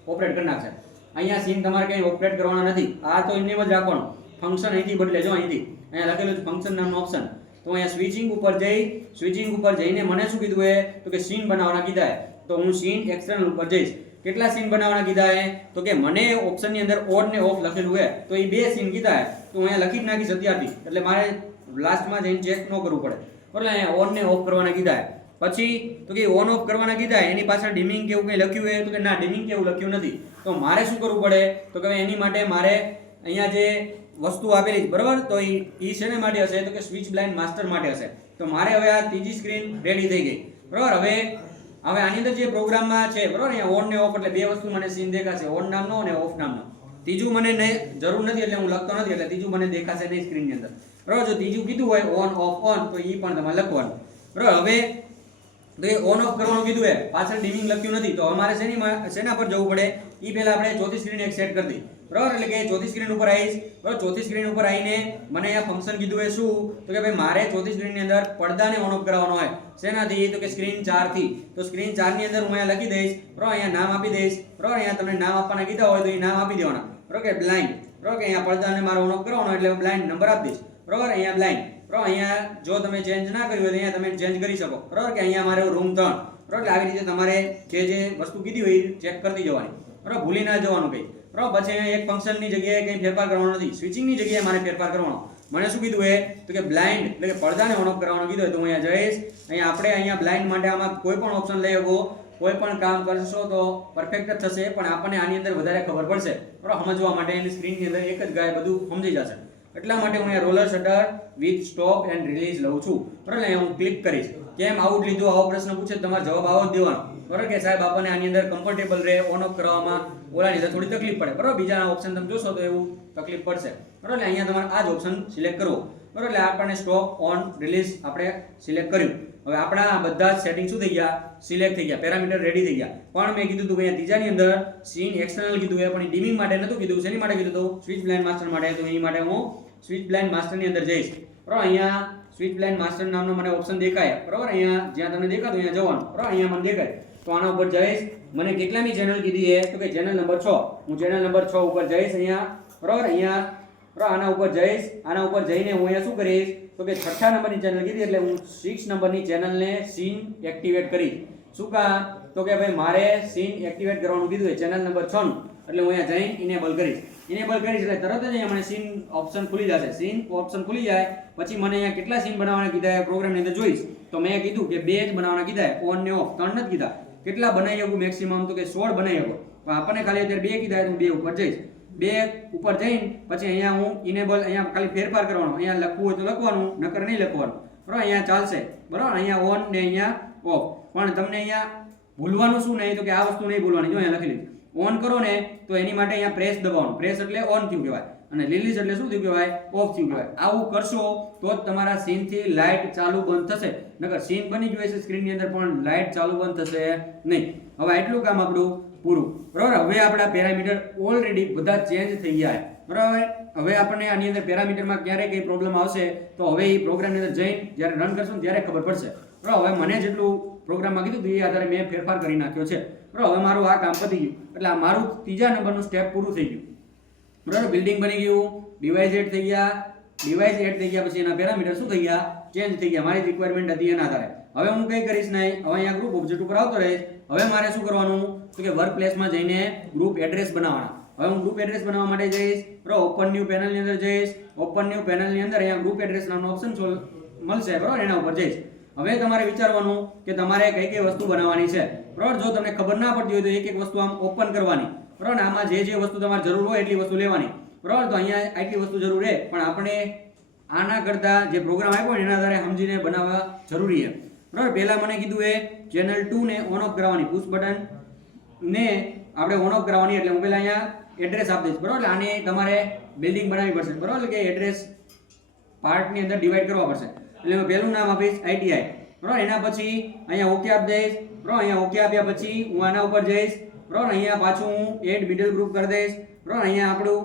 ઓપરેટ કરી નાખશે. અહીંયા સીન તમારે કંઈ ઓપરેટ કરવાના નથી, આ તો ઇનેબલ જ રાખવાનું. ફંક્શન અહીંથી બદલે જો અહીંથી અહીંયા લખેલું છે ફંક્શન નામનું ઓપ્શન. તો અહીંયા સ્વિચિંગ ઉપર જઈને મને શું કીધું છે તો કે સીન બનાવવાના કીધા છે. તો હું સીન એક્સટર્નલ ઉપર જઈશ. કેટલા સીન બનાવવાના કીધા છે તો કે મને ઓપ્શનની અંદર ઓન ને ઓફ લખેલું છે, તો એ 2 સીન કીધા છે. તો હું અહીંયા લખી જ નાખીશ અત્યારથી, એટલે મારે લાસ્ટમાં જઈને ચેક ન કરવું પડે. બરાબર, અહીંયા ઓન ને ઓફ કરવાના કીધા છે. પછી તો કે ઓન ઓફ કરવાના કીધા એની પાછળ ડીમિંગ કેવું કંઈ લખ્યું છે તો કે ના, ડીમિંગ કેવું લખ્યું નથી. તો મારે શું કરવું પડે તો કે એની માટે મારે અહીંયા જે વસ્તુ આપેલી છે બરાબર, તો એ શેને માટે હશે તો કે સ્વિચ બ્લાઇન્ડ માસ્ટર માટે હશે. તો મારે હવે આ ત્રીજી સ્ક્રીન રેડી થઈ ગઈ. બરાબર, હવે આની અંદર જે પ્રોગ્રામમાં છે બરાબર, અહીંયા ઓન ને ઓફ એટલે 2 વસ્તુ મને સીન દેખાશે, ઓન નામનો અને ઓફ નામનો. ત્રીજું મને જરૂર નથી એટલે હું લખતો નથી, એટલે ત્રીજું મને દેખાશે નહીં સ્ક્રીનની અંદર. બરાબર, જો ત્રીજું કીધું હોય ઓન ઓફ ઓન તો એ પણ તમારે લખવાનું. બરાબર, હવે તો એ ઓન ઓફ કરવાનું કીધું છે, પાછળ ડીમિંગ લખ્યું નથી. તો અમારે શેના પર જવું પડે એ પહેલા આપણે ચોથી સ્ક્રીન એક સેટ કરી દઈએ. બરાબર, એટલે કે ચોથી સ્ક્રીન ઉપર આવીશ. બરાબર, ચોથી સ્ક્રીન ઉપર આવીને મને અહીંયા ફંક્શન કીધું છે શું તો કે ભાઈ મારે ચોથી સ્ક્રીનની અંદર પડદાને ઓન ઓફ કરાવવાનો હોય. શેનાથી તો કે સ્ક્રીન 4 થી. તો સ્ક્રીન 4 ની અંદર હું અહીંયા લખી દઈશ. બરાબર, અહીંયા નામ આપી દઈશ. બરાબર, અહીંયા તમને નામ આપવાના કીધા હોય તો એ નામ આપી દેવાના. બરાબર, કે બ્લાઇન્ડ. બરાબર, કે અહીંયા પડદાને મારે ઓન ઓફ કરવાનો એટલે બ્લાઇન્ડ નંબર આપી દઈશ. બરાબર, અહીંયા બ્લાઇન્ડ. બરાબર, અહીંયા જો તમે ચેન્જ ના કર્યું હોય તો અહીંયા તમે ચેન્જ કરી શકો. બરાબર, કે અહીંયા મારે રૂમ 3. બરાબર, એટલે આવી રીતે તમારે જે વસ્તુ કીધી હોય એ ચેક કરતી જવાની. બરાબર, ભૂલી ના જવાનું કંઈ. બરાબર, પછી અહીંયા એક ફંક્શનની જગ્યાએ કંઈ ફેરફાર કરવાનો નથી, સ્વિચિંગની જગ્યાએ મારે ફેરફાર કરવાનો. મને શું કીધું છે તો કે બ્લાઇન્ડ એટલે કે પડદાને ઓન ઓફ કરવાનો કીધું હોય તો હું અહીંયા જઈશ. અહીંયા બ્લાઇન્ડ માટે આમાં કોઈ પણ ઓપ્શન લઈ શકો, કોઈ પણ કામ કરશો તો પરફેક્ટ જ થશે, પણ આપણને આની અંદર વધારે ખબર પડશે. બરાબર, સમજવા માટે એની સ્ક્રીનની અંદર એક જ ગાય બધું સમજી જશે. એટલા માટે હું અહીંયા roller shutter with stop and release લઉં છું. બરાબર, અહીંયા હું ક્લિક કરીશ. કેમ આઉટ લીધું આવો પ્રશ્ન પૂછે તમારો જવાબ આવો જ દેવાનો. બરાબર, કે સાહેબ આપણને આની અંદર કમ્ફર્ટેબલ રહે, ઓન ઓફ કરવામાં ઓલાની અંદર થોડી તકલીફ પડે. બરાબર, બીજા ઓપ્શન તમે જોશો તો એવું તકલીફ પડશે. બરાબર, એટલે અહીંયા તમારે આ જ ઓપ્શન સિલેક્ટ કરવો. બરાબર, એટલે આપણને સ્ટોપ ઓન રિલીઝ આપણે સિલેક્ટ કર્યું. હવે આપણા બધા સેટિંગ શું થઈ ગયા સિલેક્ટ થઈ ગયા, પેરામીટર રેડી થઈ ગયા. પણ મેં કીધું હતું અહીંયા ત્રીજાની અંદર સીન એક્સટર્નલ કીધું છે, પણ ડીમિંગ માટે નહોતું કીધું. શેની માટે કીધું હતું સ્વિચ બ્લાઇન્ડ માસ્ટર માટે. તો એની માટે હું સ્વિચ બ્લાઇન્ડ માસ્ટરની અંદર જઈશ. બરાબર, અહીંયા સ્વિચ બ્લાઇન્ડ માસ્ટર નામનો મને ઓપ્શન દેખાય. બરાબર, અહીંયા જ્યાં તમને દેખાતું અહીંયા જવાનું. બરાબર, અહીંયા મને દેખાય તો આના ઉપર જઈશ. મને કેટલામી ચેનલ કીધી છે તો કે ચેનલ નંબર 6. હું ચેનલ નંબર 6 ઉપર જઈશ અહીંયા. બરાબર, અહીંયા બરાબર આના ઉપર જઈશ. આના ઉપર જઈને હું અહીંયા શું કરીશ તો કે 6થા નંબરની ચેનલ કીધી એટલે હું 6 નંબરની ચેનલને સીન એક્ટિવેટ કરીશ. શું કામ તો કે ભાઈ મારે સીન એક્ટિવેટ કરવાનું કીધું છે ચેનલ નંબર 6 નું, એટલે હું અહીંયા જઈને ઇનેબલ કરીશ. ઇનેબલ કરીશ એટલે તરત જ અહીંયા મને સીન ઓપ્શન ખુલી જશે. સીન ઓપ્શન ખુલી જાય પછી મને અહીંયા કેટલા સીન બનાવવાના કીધા છે પ્રોગ્રામની અંદર જોઈશ. તો મેં કીધું કે 2 જ બનાવવાના કીધા છે, ઓન ને ઓફ 3 નથી કીધા. કેટલા બનાવી શકું મેક્સિમમ તો કે 16 બનાવી શકો. તો આપણને ખાલી અત્યારે 2 કીધા તો 2 ઉપર જઈશ. 2 ઉપર જઈને પછી અહીંયા હું ઇનેબલ અહીંયા ખાલી ફેરફાર કરવાનો. અહીંયા લખવું હોય તો લખવાનું, નકર નહીં લખવાનું. બરાબર, અહીંયા ચાલશે. બરાબર, અહીંયા ઓન ને અહીંયા ઓફ. પણ તમને અહીંયા ભૂલવાનું શું નહીં તો કે આ વસ્તુ નહીં ભૂલવાની. જો અહીંયા લખેલી ઓન કરો ને તો એની માટે અહીંયા પ્રેસ દબાવવાનું. પ્રેસ એટલે ઓન થયું કહેવાય, અને રિલીઝ એટલે શું થયું કહેવાય ઓફ થયું કહેવાય. આવું કરશો તો જ તમારા સીનથી લાઇટ ચાલુ બંધ થશે. નકર સીન બની ગયું છે સ્ક્રીનની અંદર પણ લાઇટ ચાલુ બંધ થશે નહીં. હવે એટલું કામ આપણું પૂરું. બરાબર, હવે આપણા પેરામીટર ઓલરેડી બધા ચેન્જ થઈ ગયા છે. બરાબર, હવે આપણને આની અંદર પેરામીટરમાં ક્યારે કઈ પ્રોબ્લેમ આવશે તો હવે એ પ્રોગ્રામની અંદર જઈને જ્યારે રન કરશું ને ત્યારે ખબર પડશે. બરાબર, હવે મને જેટલું પ્રોગ્રામમાં કીધું એ આધારે મેં ફેરફાર કરી નાખ્યો છે. બરાબર, હવે મારું આ કામ પતી ગયું એટલે આ મારું 3જા નંબરનું સ્ટેપ પૂરું થઈ ગયું. બરાબર, બિલ્ડિંગ બની ગયું, ડિવાઇસ એડ થઈ ગયા. ડિવાઇસ એડ થઈ ગયા પછી એના પેરામીટર શું થઈ ગયા ચેન્જ થઈ ગયા, મારી રિક્વાયરમેન્ટ હતી એના આધારે. હવે હું કંઈ કરીશ નહીં, હવે અહીંયા ગ્રુપ ઓબ્જેક્ટ ઉપર આવતો રહીશ. હવે મારે શું કરવાનું તો કે વર્ક પ્લેસમાં જઈને ગ્રુપ એડ્રેસ બનાવવાના. હવે હું ગ્રુપ એડ્રેસ બનાવવા માટે જઈશ, બરાબર, ઓપન ન્યૂ પેનલની અંદર જઈશ. ઓપન ન્યૂ પેનલની અંદર અહીંયા ગ્રુપ એડ્રેસ નામનો ઓપ્શન મળશે, બરાબર, એના ઉપર જઈશ. હવે તમારે વિચારવાનું કે તમારે કઈ કઈ વસ્તુ બનાવવાની છે, બરાબર. જો તમને ખબર ના પડતી હોય તો એક એક વસ્તુ આમ ઓપન કરવાની, બરાબર, ને આમાં જે વસ્તુ તમારે જરૂર હોય એટલી વસ્તુ લેવાની, બરાબર. તો અહીંયા આટલી વસ્તુ જરૂર છે, પણ આપણે આના કરતા જે પ્રોગ્રામ આપ્યો ને એના આધારે સમજીને બનાવવા જરૂરી છે, બરાબર. પહેલા મને કીધું એ ચેનલ 2 ને ઓન ઓફ કરવાની, પુશ બટન ને આપણે ઓન ઓફ કરવાની. એટલે હું પહેલા અહીંયા એડ્રેસ આપી દઈશ, બરાબર. આને તમારે બિલ્ડિંગ બનાવવી પડશે, બરાબર, કે એડ્રેસ પાર્ટની અંદર ડિવાઈડ કરવા પડશે. એટલે હું પહેલું નામ આપીશ ITI, બરાબર. એના પછી અહીંયા ઓકે આપી દઈશ, બરાબર. અહીંયા ઓકે આપ્યા પછી હું આના ઉપર જઈશ, બરાબર. અહીંયા પાછું હું એડ મિડલ ગ્રુપ કરી દઈશ, બરાબર. અહીંયા આપણું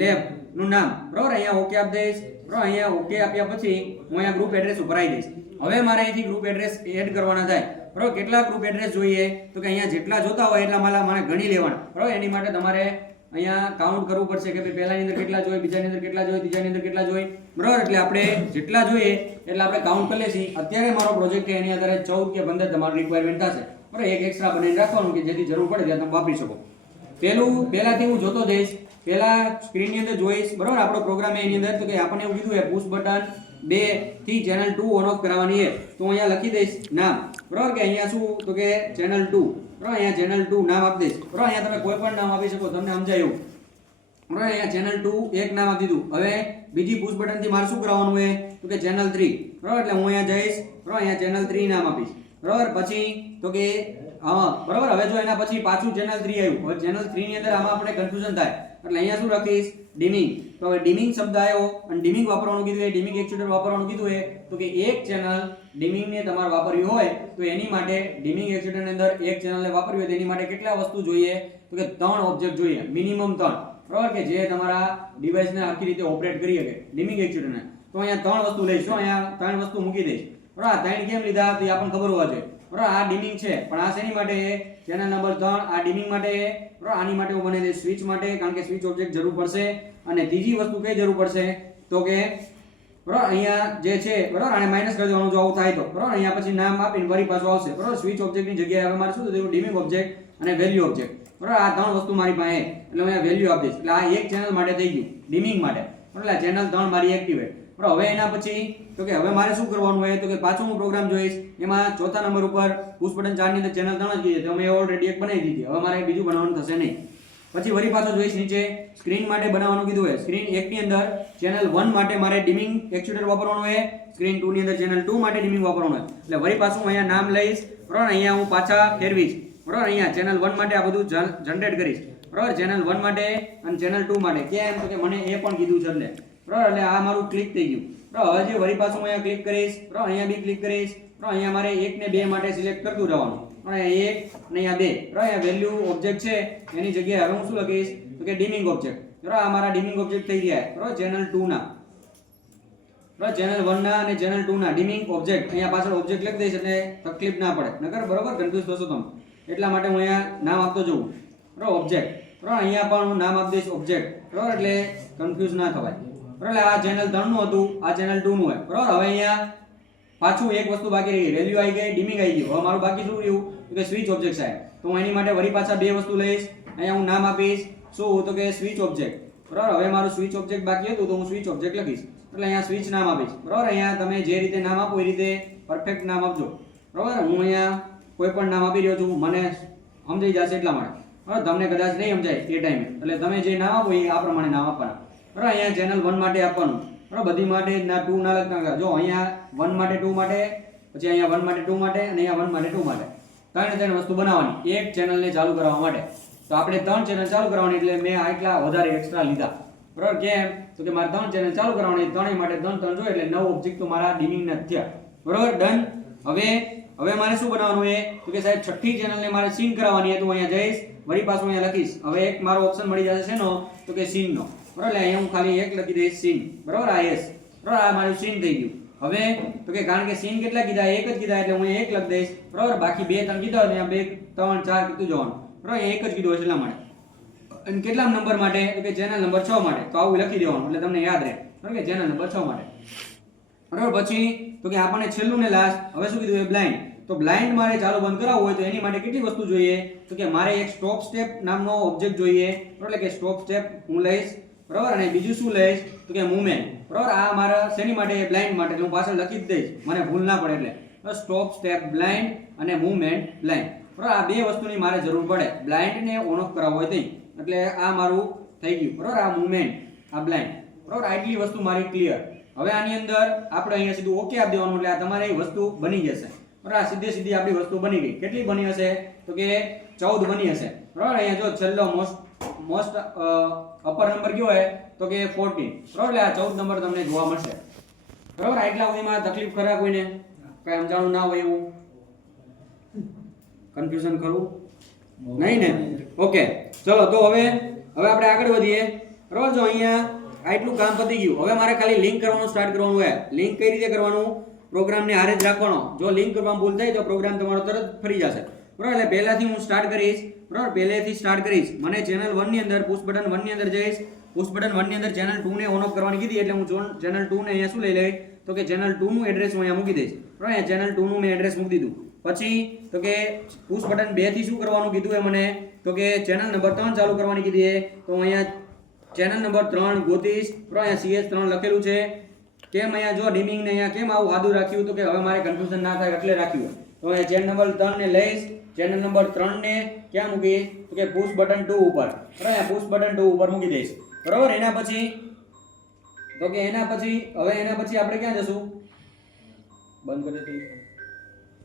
લેબ નું નામ, બરાબર, અહીંયા ઓકે આપી દઈશ, બરાબર. અહીંયા ઓકે આપ્યા પછી હું અહીંયા ગ્રુપ એડ્રેસ ઉપર આવી દઈશ. હવે મારે અહીંથી ગ્રુપ એડ્રેસ એડ કરવાના થાય, બરાબર. કેટલા ગ્રુપ એડ્રેસ જોઈએ તો કે અહીંયા જેટલા જોતા હોય એટલા મારે ગણી લેવાના, બરાબર. એની માટે તમારે અહીંયા કાઉન્ટ કરવું પડશે કે ભાઈ પહેલાની અંદર કેટલા જોઈએ, બીજાની અંદર કેટલા જોઈએ, ત્રીજાની અંદર કેટલા જોઈએ, બરાબર. એટલે આપણે જેટલા જોઈએ એટલે આપણે કાઉન્ટ કરી લેશી. અત્યારે મારો પ્રોજેક્ટ છે એની આધારે 14 કે 15 તમારી રિક્વાયરમેન્ટ થશે, બરાબર. એક એક્સ્ટ્રા બનાવીને રાખવાનું કે જેથી જરૂર પડે ત્યાં તમે વાપરી શકો. પહેલાથી હું જોતો જઈશ, પહેલા સ્ક્રીનની અંદર જોઈશ, બરાબર. આપણો પ્રોગ્રામ એની અંદર તો કે આપણને એવું કીધું છે પુશ બટન 2 થી ચેનલ 2 ઓન ઓફ કરાવવાની છે. તો અહીંયા લખી દઈશ નામ, બરાબર, કે અહીંયા શું તો કે ચેનલ 2, બરાબર. અહીંયા ચેનલ 2 નામ આપી દઈશ, બરાબર. અહીંયા તમે કોઈ પણ નામ આપી શકો, તમને સમજાય એવું, બરાબર. અહીંયા ચેનલ 2 એક નામ આપી દીધું. હવે બીજી પુશ બટન થી મારે શું કરવાનું છે તો કે ચેનલ 3, બરાબર. એટલે હું અહીંયા જઈશ, બરાબર. અહીંયા ચેનલ 3 નામ આપીશ, બરાબર. પછી તો કે હા, બરાબર. હવે જો એના પછી પાછું ચેનલ 3 આવ્યું. હવે ચેનલ 3 ની અંદર આમાં આપણે કન્ફ્યુઝન થાય એટલે અહીંયા શું રાખીશ ડીમિંગ. તો હવે ડીમિંગ શબ્દ આવ્યો અને ડીમિંગ વાપરવાનું કીધું, એ ડીમિંગ એક્ચ્યુએટર વાપરવાનું કીધું એ તો કે એક ચેનલ ડીમિંગ ને તમારે વાપરવી હોય તો એની માટે ડીમિંગ એક્ચ્યુએટર ની અંદર એક ચેનલને વાપરવી હોય તો એની માટે કેટલા વસ્તુ જોઈએ તો કે 3 ઓબ્જેક્ટ જોઈએ, મિનિમમ 3, બરાબર, કે જે તમારા ડિવાઇસને આખી રીતે ઓપરેટ કરી શકે ડીમિંગ એક્ચ્યુએટરને. તો અહીંયા 3 વસ્તુ લઈશું, અહીંયા 3 વસ્તુ મૂકી દઈશ, બરાબર. 3 કેમ લીધા તો એ આપણને ખબર હોવા જોઈએ, બરાબર. આ ડીમિંગ છે પણ આ શેની માટે છે ચેનલ નંબર 3, આ ડીમિંગ માટે છે, બરાબર. આની માટે હું બનાવી દઈશ સ્વિચ માટે, કારણ કે સ્વિચ ઓબ્જેક્ટ જરૂર પડશે. અને ત્રીજી વસ્તુ કઈ જરૂર પડશે તો કે બરાબર અહીંયા જે છે, બરાબર, આને માઈનસ કરી દેવાનું જો આવું થાય તો, બરાબર. અહીંયા પછી નામ આપીને વળી પાછું આવશે, બરાબર. સ્વિચ ઓબ્જેક્ટની જગ્યાએ હવે મારે શું થયું ડીમિંગ ઓબ્જેક્ટ અને વેલ્યુ ઓબ્જેક્ટ, બરાબર. આ 3 વસ્તુ મારી પાસે એટલે હું અહીંયા વેલ્યુ આપી દઈશ. એટલે આ એક ચેનલ માટે થઈ ગયું ડીમિંગ માટે, બરાબર. એટલે ચેનલ 3 મારી એક્ટિવેટ, બરાબર. હવે એના પછી તો કે હવે મારે શું કરવાનું હોય તો કે પાછું હું પ્રોગ્રામ જોઈશ. એમાં ચોથા નંબર ઉપર પુશ બટન 4 ની અંદર ચેનલ 3 જ કીધી તો મેં ઓલરેડી એક બનાવી દીધી. હવે મારે બીજું બનાવવાનું થશે નહીં. પછી વળી પાછો જોઈશ નીચે સ્ક્રીન માટે બનાવવાનું કીધું હોય. સ્ક્રીન 1 ની અંદર ચેનલ 1 માટે મારે ડીમિંગ એક્ચ્યુએટર વાપરવાનું હોય, સ્ક્રીન 2 ની અંદર ચેનલ 2 માટે ડીમિંગ વાપરવાનું હોય. એટલે વળી પાછું અહીંયા નામ લઈશ, બરાબર. અહીંયા હું પાછા ફેરવીશ, બરાબર. અહીંયા ચેનલ 1 માટે આ બધું જનરેટ કરીશ, બરાબર. ચેનલ 1 માટે અને ચેનલ 2 માટે કેમ તો કે મને એ પણ કીધું છે એટલે, બરાબર. એટલે આ મારું ક્લિક થઈ ગયું, બરાબર. હવે જે વળી પાછું હું અહીંયા ક્લિક કરીશ, બરાબર. અહીંયા બી ક્લિક કરીશ, બરાબર. અહીંયા મારે 1 ને 2 માટે સિલેક્ટ કરતું રહેવાનું, બરાબર. 1 અને અહીંયા 2, બરાબર. અહીંયા વેલ્યુ ઓબ્જેક્ટ છે એની જગ્યાએ હવે હું શું લખીશ તો કે ડીમિંગ ઓબ્જેક્ટ, બરાબર. આ મારા ડીમિંગ ઓબ્જેક્ટ થઈ ગયા, બરાબર. ચેનલ 2 ના, બરાબર. ચેનલ 1 ના અને ચેનલ 2 ના ડીમિંગ ઓબ્જેક્ટ. અહીંયા પાછળ ઓબ્જેક્ટ લખી દઈશ એટલે તકલીફ ના પડે, નકર બરાબર કન્ફ્યુઝ થશો તમે. એટલા માટે હું અહીંયા નામ આપતો જઉં, બરાબર. ઓબ્જેક્ટ, બરાબર. અહીંયા પણ હું નામ આપી દઈશ ઓબ્જેક્ટ, બરાબર. એટલે કન્ફ્યુઝ ના થવાય, બરાબર. આ ચેનલ 3 નું હતું, આ ચેનલ 2 નું હોય, બરાબર. હવે અહીંયા પાછું એક વસ્તુ બાકી રહી ગઈ, વેલ્યુ આવી ગઈ, ડીમિંગ આવી ગયું. હવે મારું બાકી શું રહ્યું તો કે સ્વિચ ઓબ્જેક્ટ છે. તો હું એની માટે વળી પાછા 2 વસ્તુ લઈશ. અહીંયા હું નામ આપીશ શું તો કે સ્વિચ ઓબ્જેક્ટ, બરાબર. હવે મારું સ્વિચ ઓબ્જેક્ટ બાકી હતું તો હું સ્વિચ ઓબ્જેક્ટ લખીશ, એટલે અહીંયા સ્વિચ નામ આપીશ, બરાબર. અહીંયા તમે જે રીતે નામ આપો એ રીતે પરફેક્ટ નામ આપજો, બરાબર. હું અહીંયા કોઈ પણ નામ આપી રહ્યો છું, મને સમજાઈ જશે એટલા માટે, બરાબર. તમને કદાચ નહીં સમજાય એ ટાઈમે એટલે તમે જે નામ આપો એ આ પ્રમાણે નામ આપવાના, બરાબર. અહીંયા ચેનલ 1 માટે આપવાનું, બરાબર. બધી માટે ના 2 ના લખતા, જો અહીંયા 1 માટે 2 માટે, પછી અહીંયા 1 માટે 2 માટે અને અહીંયા 1 માટે 2 માટે, ત્રણ વસ્તુ બનાવવાની એક ચેનલને ચાલુ કરવા માટે. તો આપણે 3 ચેનલ ચાલુ કરવાની એટલે મેં આટલા વધારે એક્સ્ટ્રા લીધા, બરાબર. કેમ તો કે મારે 3 ચેનલ ચાલુ કરવાની, ત્રણેય માટે 3 જોઈએ એટલે 9 ઓબ્જેક્ટ તો મારા ડીમિંગ ના થયા, બરાબર. ડન. હવે મારે શું બનાવવાનું છે તો કે સાહેબ છઠ્ઠી ચેનલને મારે સીન કરાવવાની છે. તો અહીંયા જઈશ, વળી પાછું અહીંયા લખીશ. હવે એક મારો ઓપ્શન મળી જશે શેનો તો કે સીન નો, બરાબર. એટલે અહીંયા હું ખાલી એક લખી દઈશ સીન, બરાબર. આ યસ, બરાબર. આ મારું સીન થઈ ગયું. હવે તો કે કારણ કે સીન કેટલા કીધા, એક જ કીધા એટલે હું એક લખી દઈશ, બરાબર. બાકી 2 3 કીધા હોય તો 2 3 4 કીધું જવાનું, બરાબર. એક જ કીધું એટલા માટે. અને કેટલા નંબર માટે તો કે ચેનલ નંબર 6 માટે. તો આવું લખી દેવાનું એટલે તમને યાદ રહે, બરાબર, કે ચેનલ નંબર 6 માટે, બરાબર. પછી તો કે આપણને છેલ્લું ને લાસ્ટ હવે શું કીધું એ બ્લાઇન્ડ. તો બ્લાઇન્ડ મારે ચાલુ બંધ કરાવવું હોય તો એની માટે કેટલી વસ્તુ જોઈએ? તો કે મારે એક સ્ટોપ સ્ટેપ નામનો ઓબ્જેક્ટ જોઈએ, એટલે કે સ્ટોપ સ્ટેપ હું લઈશ, બરાબર. અને બીજું શું લઈશ? તો કે મૂવમેન્ટ, બરાબર. આ મારા શેની માટે? બ્લાઇન્ડ માટે. એટલે હું પાછળ લખી જ દઈશ, મને ભૂલ ના પડે એટલે સ્ટોપ સ્ટેપ બ્લાઇન્ડ અને મૂવમેન્ટ બ્લાઇન્ડ, બરાબર. આ બે વસ્તુની મારે જરૂર પડે બ્લાઇન્ડને ઓન ઓફ કરાવવો હોય તો. એટલે આ મારું થઈ ગયું, બરાબર. આ મૂવમેન્ટ, આ બ્લાઇન્ડ, બરાબર. આટલી વસ્તુ મારી ક્લિયર. હવે આની અંદર આપણે અહીંયા સીધું ઓકે આપી દેવાનું, એટલે આ તમારી વસ્તુ બની જશે, બરાબર. આ સીધે સીધી આપણી વસ્તુ બની ગઈ. કેટલી બની હશે? તો કે 14 બની હશે, બરાબર. અહીંયા જો છેલ્લો મોસ્ટ અપર નંબર કયો હોય? તો કે 14, બરાબર. એટલે આ 14 નંબર તમને જોવા મળશે, બરાબર. આટલા સુધીમાં તકલીફ ખરા કોઈને? કઈ સમજાણું ના હોય એવું? કન્ફ્યુઝન ખરું? નહીં ને? ઓકે, ચલો તો હવે આપણે આગળ વધીએ, બરાબર. જો અહીંયા આટલું કામ પતી ગયું. હવે મારે ખાલી લિંક કરવાનું સ્ટાર્ટ કરવાનું હોય. લિંક કઈ રીતે કરવાનું? પ્રોગ્રામને હારે જ રાખવાનો. જો લિંક કરવામાં ભૂલ થાય તો પ્રોગ્રામ તમારો તરત ફરી જશે, બરાબર. એટલે પહેલાથી હું સ્ટાર્ટ કરીશ, બરાબર. પહેલેથી સ્ટાર્ટ કરીશ. મને ચેનલ 1 ની અંદર પુશ બટન 1 ની અંદર જઈશ. પુશ બટન 1 ની અંદર ચેનલ 2 ને ઓન ઓફ કરવાની કીધી, એટલે હું ચેનલ 2 ને અહીંયા શું લઈ લઈશ? તો કે ચેનલ 2 નું એડ્રેસ હું અહીંયા મૂકી દઈશ, બરાબર. અહીંયા ચેનલ 2 નું મેં એડ્રેસ મૂકી દીધું. પછી તો કે પુશ બટન 2 થી શું કરવાનું કીધું એ મને? તો કે ચેનલ નંબર 3 ચાલુ કરવાની કીધી. તો હું અહીંયા ચેનલ નંબર 3 ગોતીશ, બરાબર. અહીંયા CS3 લખેલું છે. કેમ અહીંયા જો ડીમિંગ ને અહીંયા કેમ આવું આદું રાખ્યું? તો કે હવે મારે કન્ફ્યુઝન ના થાય એટલે રાખ્યું. તો અહીંયા ચેનલ નંબર 3 ને લઈશ. ચેનલ નંબર 3 ને ક્યાં મૂકીશ? તો કે પુશ બટન 2 ઉપર, બરાબર. અહીંયા પુશ બટન 2 ઉપર મૂકી દઈશ, બરાબર. એના પછી તો કે એના પછી આપણે ક્યાં જશું? બંધ કરી દઈશું,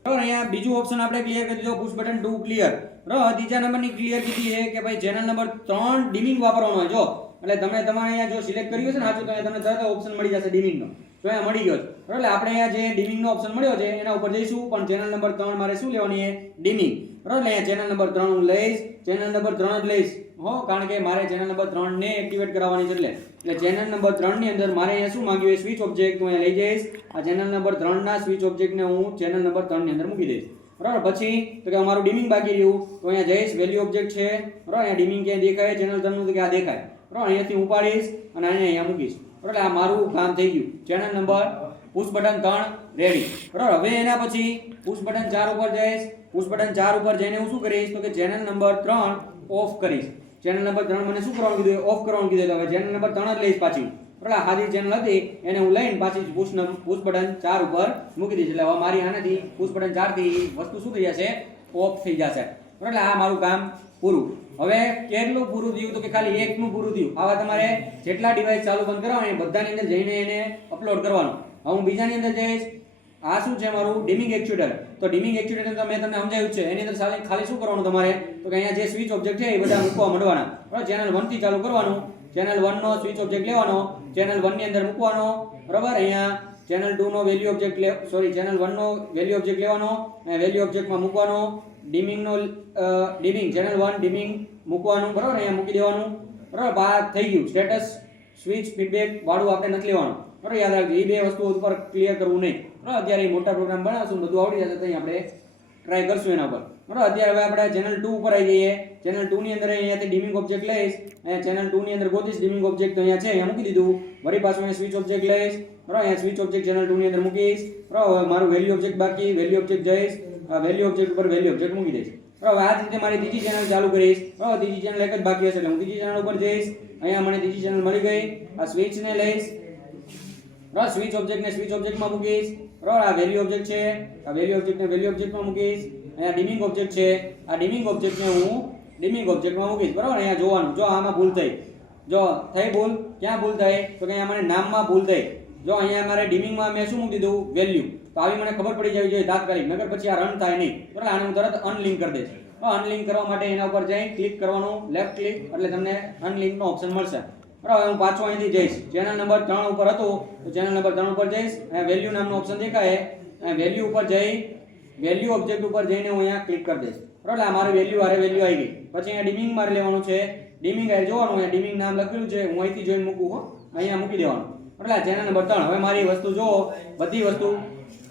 બરાબર. અહીંયા બીજું ઓપ્શન આપણે ક્લિયર કરી દીધો, પુશ બટન 2 ક્લિયર, બરાબર. ત્રીજા નંબરની ક્લિયર કીધી છે કે ભાઈ ચેનલ નંબર 3 ડીમિંગ વાપરવાનો હોય. જો એટલે તમે તમારે અહીંયા જો સિલેક્ટ કર્યું છે ને સાચું, તો તમને તરત ઓપ્શન મળી જશે ડીમિંગ નો. તો અહીંયા મળી ગયો છે, બરાબર. એટલે આપણે અહીંયા જે ડીમિંગ નો ઓપ્શન મળ્યો છે એના ઉપર જઈશું, પણ ચેનલ નંબર 3 મારે શું લેવાની છે? ડીમિંગ, બરાબર. એટલે અહીંયા ચેનલ નંબર 3 હું લઈશ, ચેનલ નંબર 3 જ લઈશ હો, કારણ કે મારે ચેનલ નંબર 3 ને એક્ટિવેટ કરાવવાની છે. એટલે ચેનલ નંબર 3 ની અંદર મારે અહીંયા શું માંગ્યું છે? Switch object. હું અહીંયા લઈ જઈશ. આ ચેનલ નંબર 3 ના સ્વિચ ઓબ્જેક્ટ ને હું ચેનલ નંબર 3 ની અંદર મૂકી દઈશ, બરાબર. પછી તો કે અમારું ડીમિંગ બાકી રહ્યું, તો અહીંયા જઈશ, વેલ્યુ ઓબ્જેક્ટ છે, બરાબર. અહીંયા ડીમિંગ ક્યાં દેખાય? ચેનલ 3 નું, તો કે આ દેખાય, બરાબર. અહીંયાથી ઉપાડીશ અને અહીંયા મૂકીશ, બરાબર. આ મારું કામ થઈ ગયું. Channel number push button 3 ready, બરાબર. હવે એના પછી પુશ બટન 4 ઉપર જઈશ. પુશ બટન 4 ઉપર જઈને હું શું કરીશ? તો કે ચેનલ નંબર 3 ઓફ કરીશ. ચેનલ નંબર 3 મને શું કરવાનું કીધું? ઓફ કરવાનું કીધું. હવે ચેનલ નંબર 3 જ લઈશ પાછી, બરાબર. હાદી ચેનલ હતી એને હું લઈને પાછી પુશ બટન 4 ઉપર મૂકી દઈશ. એટલે હવે મારી આનાથી પુશ બટન 4 થી વસ્તુ શું થઈ જશે? ઓફ થઈ જશે, બરાબર. એટલે આ મારું કામ પૂરું. હવે કેટલું પૂરું થયું? તો કે ખાલી એકનું પૂરું થયું. આવા તમારે જેટલા ડિવાઇસ ચાલુ બંધ કરાવવા એ બધાની અંદર જઈને એને અપલોડ કરવાનું. હવે હું બીજાની અંદર જઈશ. આ શું છે? મારું ડીમિંગ એક્ચ્યુએટર. તો ડીમિંગ એક્ચ્યુએટર તો મેં તમને સમજાવ્યું છે. એની અંદર ખાલી શું કરવાનું તમારે? તો કે અહીંયા જે સ્વિચ ઓબ્જેક્ટ છે એ બધા મૂકવા માંડવાના, બરાબર. ચેનલ 1 થી ચાલુ કરવાનું. ચેનલ 1 નો સ્વિચ ઓબ્જેક્ટ લેવાનો, ચેનલ 1 ની અંદર મૂકવાનો, બરાબર. અહીંયા ચેનલ 2 નો વેલ્યુ ઓબ્જેક્ટ ચેનલ 1 નો વેલ્યુ ઓબ્જેક્ટ લેવાનો અને વેલ્યુ ઓબ્જેક્ટમાં મૂકવાનો. ડીમિંગ નો ડીમિંગ ચેનલ 1 ડીમિંગ મૂકવાનું, બરાબર. અહીંયા મૂકી દેવાનું, બરાબર. આ થઈ ગયું. સ્ટેટસ સ્વિચ ફીડબેક વાળું આપણે નથી લેવાનું, બરાબર. યાદ રાખજો એ બે વસ્તુ ઉપર ક્લિયર કરવું નહીં, બરાબર. અત્યારે મોટા પ્રોગ્રામ બનાવશું, બધું આવડી જશે, ત્યાં આપણે ટ્રાય કરશું એના પર, બરાબર. અત્યારે હવે આપણે ચેનલ 2 ઉપર આવી જઈએ. ચેનલ 2 ની અંદર અહીંયાથી ડીમિંગ ઓબ્જેક્ટ લઈશ. અહીંયા ચેનલ 2 ની અંદર ગોતીશ ડીમિંગ ઓબ્જેક્ટ, તો અહીંયા છે, અહીંયા મૂકી દીધું. વળી પાછું અહીંયા સ્વિચ ઓબ્જેક્ટ લઈશ, બરાબર. અહીંયા સ્વિચ ઓબ્જેક્ટ ચેનલ 2 ની અંદર મૂકીશ, બરાબર. હવે મારું વેલ્યુ ઓબ્જેક્ટ બાકી, વેલ્યુ ઓબ્જેક્ટ જઈશ. આ વેલ્યુ ઓબ્જેક્ટ ઉપર વેલ્યુ ઓબ્જેક્ટ મૂકી દઈશ, બરાબર. આ જ રીતે મારી ત્રીજી ચેનલ ચાલુ કરીશ, બરાબર. ત્રીજી ચેનલ એક જ બાકી હશે એટલે હું ત્રીજી ચેનલ ઉપર જઈશ. અહીંયા મને ત્રીજી ચેનલ મળી ગઈ. આ સ્વિચ ને લઈશ, બરાબર. સ્વિચ ઓબ્જેક્ટ ને સ્વિચ ઓબ્જેક્ટમાં મૂકીશ, બરાબર. આ વેલ્યુ ઓબ્જેક્ટ છે, આ વેલ્યુ ઓબ્જેક્ટ ને વેલ્યુ ઓબ્જેક્ટમાં મૂકીશ. અહીંયા ડીમિંગ ઓબ્જેક્ટ છે, આ ડીમિંગ ઓબ્જેક્ટ ને હું ડીમિંગ ઓબ્જેક્ટમાં મૂકીશ, બરાબર. અહીંયા જોવાનું, જો આમાં ભૂલ થઈ, જો થઈ ભૂલ, ક્યાં ભૂલ થઈ? તો કે અહીંયા મને નામમાં ભૂલ થઈ. જો અહીંયા મારે ડીમિંગમાં મેં શું મૂકી દીધું? વેલ્યુ. તો આવી મને ખબર પડી જવી જોઈએ તાત્કાલિક, નકર પછી આ રન થાય નહીં, બરાબર. આને હું તરત અનલિંક કરી દઈશ. અનલિંક કરવા માટે એના ઉપર જઈ ક્લિક કરવાનું, લેફ્ટ ક્લિક, એટલે તમને અનલિંક નો ઓપ્શન મળશે, બરાબર. હું પાછો અહીંથી જઈશ. ચેનલ નંબર 3 ઉપર હતું તો ચેનલ નંબર 3 ઉપર જઈશ. અહીંયા વેલ્યુ નામનો ઓપ્શન દેખાય, અહીંયા વેલ્યુ ઉપર જઈ વેલ્યુ ઓબ્જેક્ટ ઉપર જઈને હું અહીંયા ક્લિક કરી દઈશ, બરાબર. આ મારી વેલ્યુ આવી ગઈ. પછી અહીંયા ડીમિંગ મારે લેવાનું છે. ડીમિંગ આ જોવાનું, અહીંયા ડીમિંગ નામ લખેલું છે, હું અહીંથી જોઈને મૂકું હો, અહીંયા મૂકી દેવાનું, બરાબર. આ ચેનલ નંબર 3. હવે મારી વસ્તુ જો બધી વસ્તુ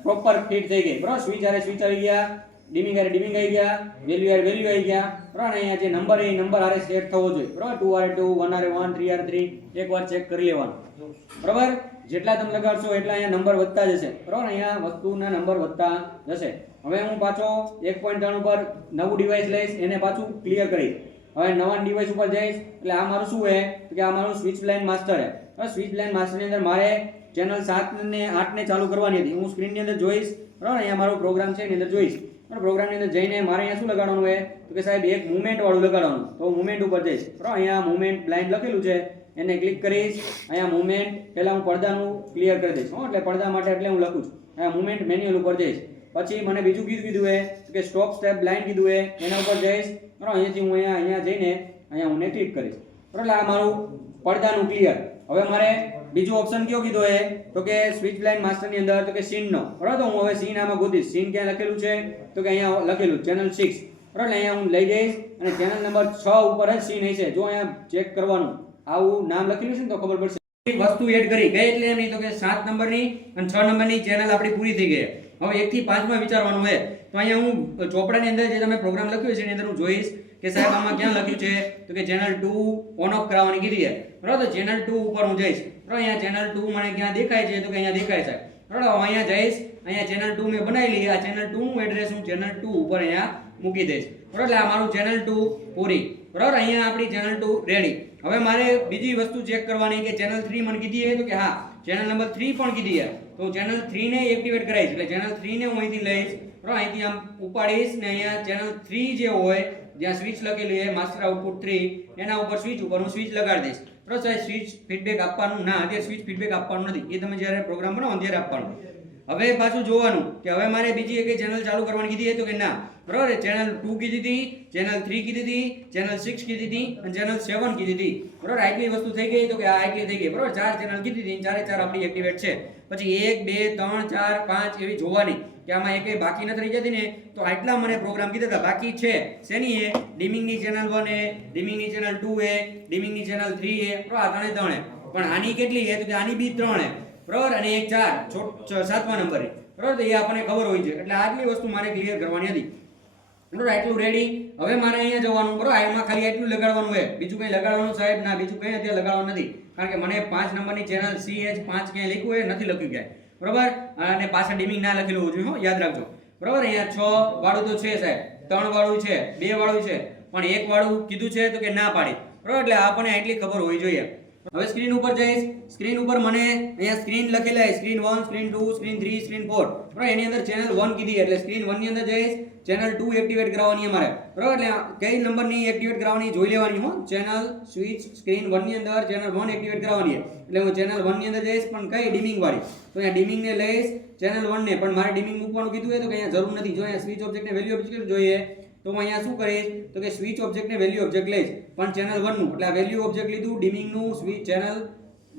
પ્રોપર ફિટ થઈ ગઈ, બરાબર. સ્વિચ આવી ગયા, ડિમિંગ આવી ગયા, વેલ્યુ આવી ગયા, બરાબર. અહીંયા જે નંબર એ નંબર આરે સેટ થવો જોઈએ, બરાબર. 2 આરે 2, 1 આરે 1, 3 આરે 3 એકવાર ચેક કરી લેવાનું, બરાબર. જેટલા તમે લગાડશો એટલા અહીંયા નંબર વધતા જશે, બરાબર. અહીંયા વસ્તુના નંબર વધતા જશે. હવે હું પાછો 1.3 ઉપર નવું ડિવાઇસ લઈશ, એને પાછું ક્લિયર કરીશ. હવે નવા ડિવાઇસ ઉપર જઈશ એટલે આ મારું શું છે કે આ મારું સ્વિચ લાઇન માસ્ટર છે. સ્વિચ લાઇન માસ્ટરની અંદર મારે ચેનલ 7 ને 8 ને ચાલુ કરવાની હતી. હું સ્ક્રીનની અંદર જોઈશ, બરાબર. અહીંયા મારો પ્રોગ્રામ છે એની અંદર જોઈશ, બરાબર. પ્રોગ્રામની અંદર જઈને મારે અહીંયા શું લગાડવાનું છે તો કે સાહેબ એક મુવમેન્ટ વાળું લગાડવાનું. તો હું મુવમેન્ટ ઉપર જઈશ, બરાબર. અહીંયા મુવમેન્ટ બ્લાઇન્ડ લખેલું છે, એને ક્લિક કરીશ. અહીંયા મુવમેન્ટ પહેલા હું પડદાનું ક્લિયર કરી દઈશ, એટલે પડદા માટે એટલે હું લખું છું. અહીંયા મુવમેન્ટ મેન્યુઅલ ઉપર જઈશ. પછી મને બીજું કીધું છે કે સ્ટોપ સ્ટેપ બ્લાઇન્ડ કીધું છે, એના ઉપર જઈશ, બરાબર. અહીંયાથી હું અહીંયા જઈને અહીંયા હું ક્લિક કરીશ, બરાબર. આ મારું પડદાનું ક્લિયર. હવે મારે બીજું ઓપ્શન કયો કીધો છે તો કે સ્વિચ લાઇન માસ્ટરની અંદર તો કે સીન નો, બરાબર. તો હું હવે સીન આમાં ગોતીશ. સીન ક્યાં લખેલું છે તો કે અહીંયા લખેલું ચેનલ 6, બરાબર. અહીંયા હું લઈ જઈશ અને ચેનલ નંબર 6 ઉપર જ સીન હશે. જો અહીંયા ચેક કરવાનું, આવું નામ લખેલું છે ને તો ખબર પડશે. વસ્તુ એડ કરી ગઈ એટલે એમ નહીં તો કે 7 નંબરની અને 6 નંબરની ચેનલ આપણી પૂરી થઈ ગઈ. હવે 1 થી 5 માં વિચારવાનું છે. તો અહીંયા હું ચોપડાની અંદર જે તમે પ્રોગ્રામ લખ્યો છે એની અંદર હું જોઈશ કે સાહેબ આમાં ક્યાં લખ્યું છે તો કે ચેનલ 2 ઓન ઓફ કરાવવાની કીધી છે, બરાબર. તો ચેનલ 2 ઉપર હું જઈશ, બરાબર. અહીંયા ચેનલ 2 મને ક્યાં દેખાય છે તો કે અહીંયા દેખાય છે, બરાબર. અહીંયા જઈશ, અહીંયા ચેનલ 2 મેં બનાવી લીધી. આ ચેનલ 2 નું એડ્રેસ હું ચેનલ 2 ઉપર અહીંયા મૂકી દઈશ, બરાબર. એટલે આ મારું ચેનલ 2 પૂરી, બરાબર. અહીંયા આપણી ચેનલ 2 રેડી. હવે મારે બીજી વસ્તુ ચેક કરવાની કે ચેનલ 3 મને કીધી છે તો કે હા ચેનલ નંબર 3 પણ કીધી છે. તો ચેનલ 3 ને એક્ટિવેટ કરાઈશ. એટલે ચેનલ 3 ને હું અહીંથી લઈશ, બરાબર. અહીંથી આમ ઉપાડીશ ને અહીંયા ચેનલ 3 જે હોય જ્યાં સ્વિચ લખેલી છે માસ્ટર આઉટપુટ 3 એના ઉપર સ્વિચ ઉપર હું સ્વિચ લગાડી દઈશ, બરાબર. સાહેબ સ્વિચ ફીડબેક આપવાનું ના, અત્યારે સ્વિચ ફીડબેક આપવાનું નથી, એ તમે જ્યારે પ્રોગ્રામ બનાવો ત્યારે આપવાનું. હવે પાછું જોવાનું કે હવે મારે બીજી એક ચેનલ ચાલુ કરવાની કીધી છે તો કે ના, બરાબર. ચેનલ 2 કીધી હતી, ચેનલ 3 કીધી હતી, ચેનલ 6 કીધી હતી અને ચેનલ 7 કીધી હતી, બરાબર. આટલી વસ્તુ થઈ ગઈ તો કે આ આટલી થઈ ગઈ, બરાબર. 4 ચેનલ કીધી હતી, ચારે ચાર આપણી એક્ટિવેટ છે. પછી 1 2 3 4 5 એવી જોવાની કે આમાં એકેય બાકી નથી રહી જતી ને. તો આટલા મને પ્રોગ્રામ કીધા હતા. બાકી છે શેની એ ડિમિંગની ચેનલ 1 એ, ડિમિંગની ચેનલ 2 એ, ડિમિંગની ચેનલ 3 એ, બરાબર. આ ત્રણે પણ આની કેટલી છે તો કે આની બી 3 છે, બરાબર. અને એક 4 7મા નંબરે, બરાબર. તો એ આપણને ખબર હોય છે. એટલે આટલી વસ્તુ મારે ક્લિયર કરવાની હતી, બરાબર. આટલું રેડી. હવે મારે અહીંયા જવાનું, બરાબર. એમાં ખાલી એટલું લગાડવાનું છે, બીજું કંઈ લગાડવાનું સાહેબ ના, બીજું કંઈ અત્યારે લગાડવાનું નથી. કારણ કે મને 5 નંબરની ચેનલ CH5 ક્યાંય લખ્યું હોય નથી લખ્યું ક્યાંય, બરાબર. અને પાછળ ડિમિંગ ના લખેલું હોવું જોઈએ, યાદ રાખજો, બરાબર. અહીંયા 6 વાળું તો છે સાહેબ, 3 વાળું છે, 2 વાળું છે, પણ 1 વાળું કીધું છે તો કે ના પાડી, બરાબર. એટલે આપણને એટલી ખબર હોવી જોઈએ. હવે સ્ક્રીન ઉપર જઈશ. સ્ક્રીન ઉપર મને અહીંયા સ્ક્રીન લખેલા છે, સ્ક્રીન 1, સ્ક્રીન 2, સ્ક્રીન 3, સ્ક્રીન 4, બરાબર. એની અંદર ચેનલ 1 કીધી એટલે સ્ક્રીન 1 ની અંદર જઈશ. ચેનલ 2 એક્ટિવેટ કરાવવાની અમારે, બરાબર. એટલે કઈ નંબરની એક્ટિવેટ કરાવવાની જોઈ લેવાની હો. ચેનલ સ્વિચ સ્ક્રીન 1 ની અંદર ચેનલ 1 એક્ટિવેટ કરાવવાની છે. એટલે હું ચેનલ 1 ની અંદર જઈશ, પણ કઈ ડિમિંગ વાળી. તો અહીંયા ડિમિંગ ને લઈશ, ચેનલ 1 ને. પણ મારે ડિમિંગ મૂકવાનું કીધું હોય તો કે અહીંયા જરૂર નથી. જો અહીંયા સ્વિચ ઓબ્જેક્ટ ને વેલ્યુ ઓબ્જેક્ટ જોઈએ તો હું અહીંયા શું કરીશ તો કે સ્વિચ ઓબ્જેક્ટ ને વેલ્યુ ઓબ્જેક્ટ લઈશ, પણ ચેનલ 1 નું. એટલે આ વેલ્યુ ઓબ્જેક્ટ લીધું, ડિમિંગ નું સ્વિચ ચેનલ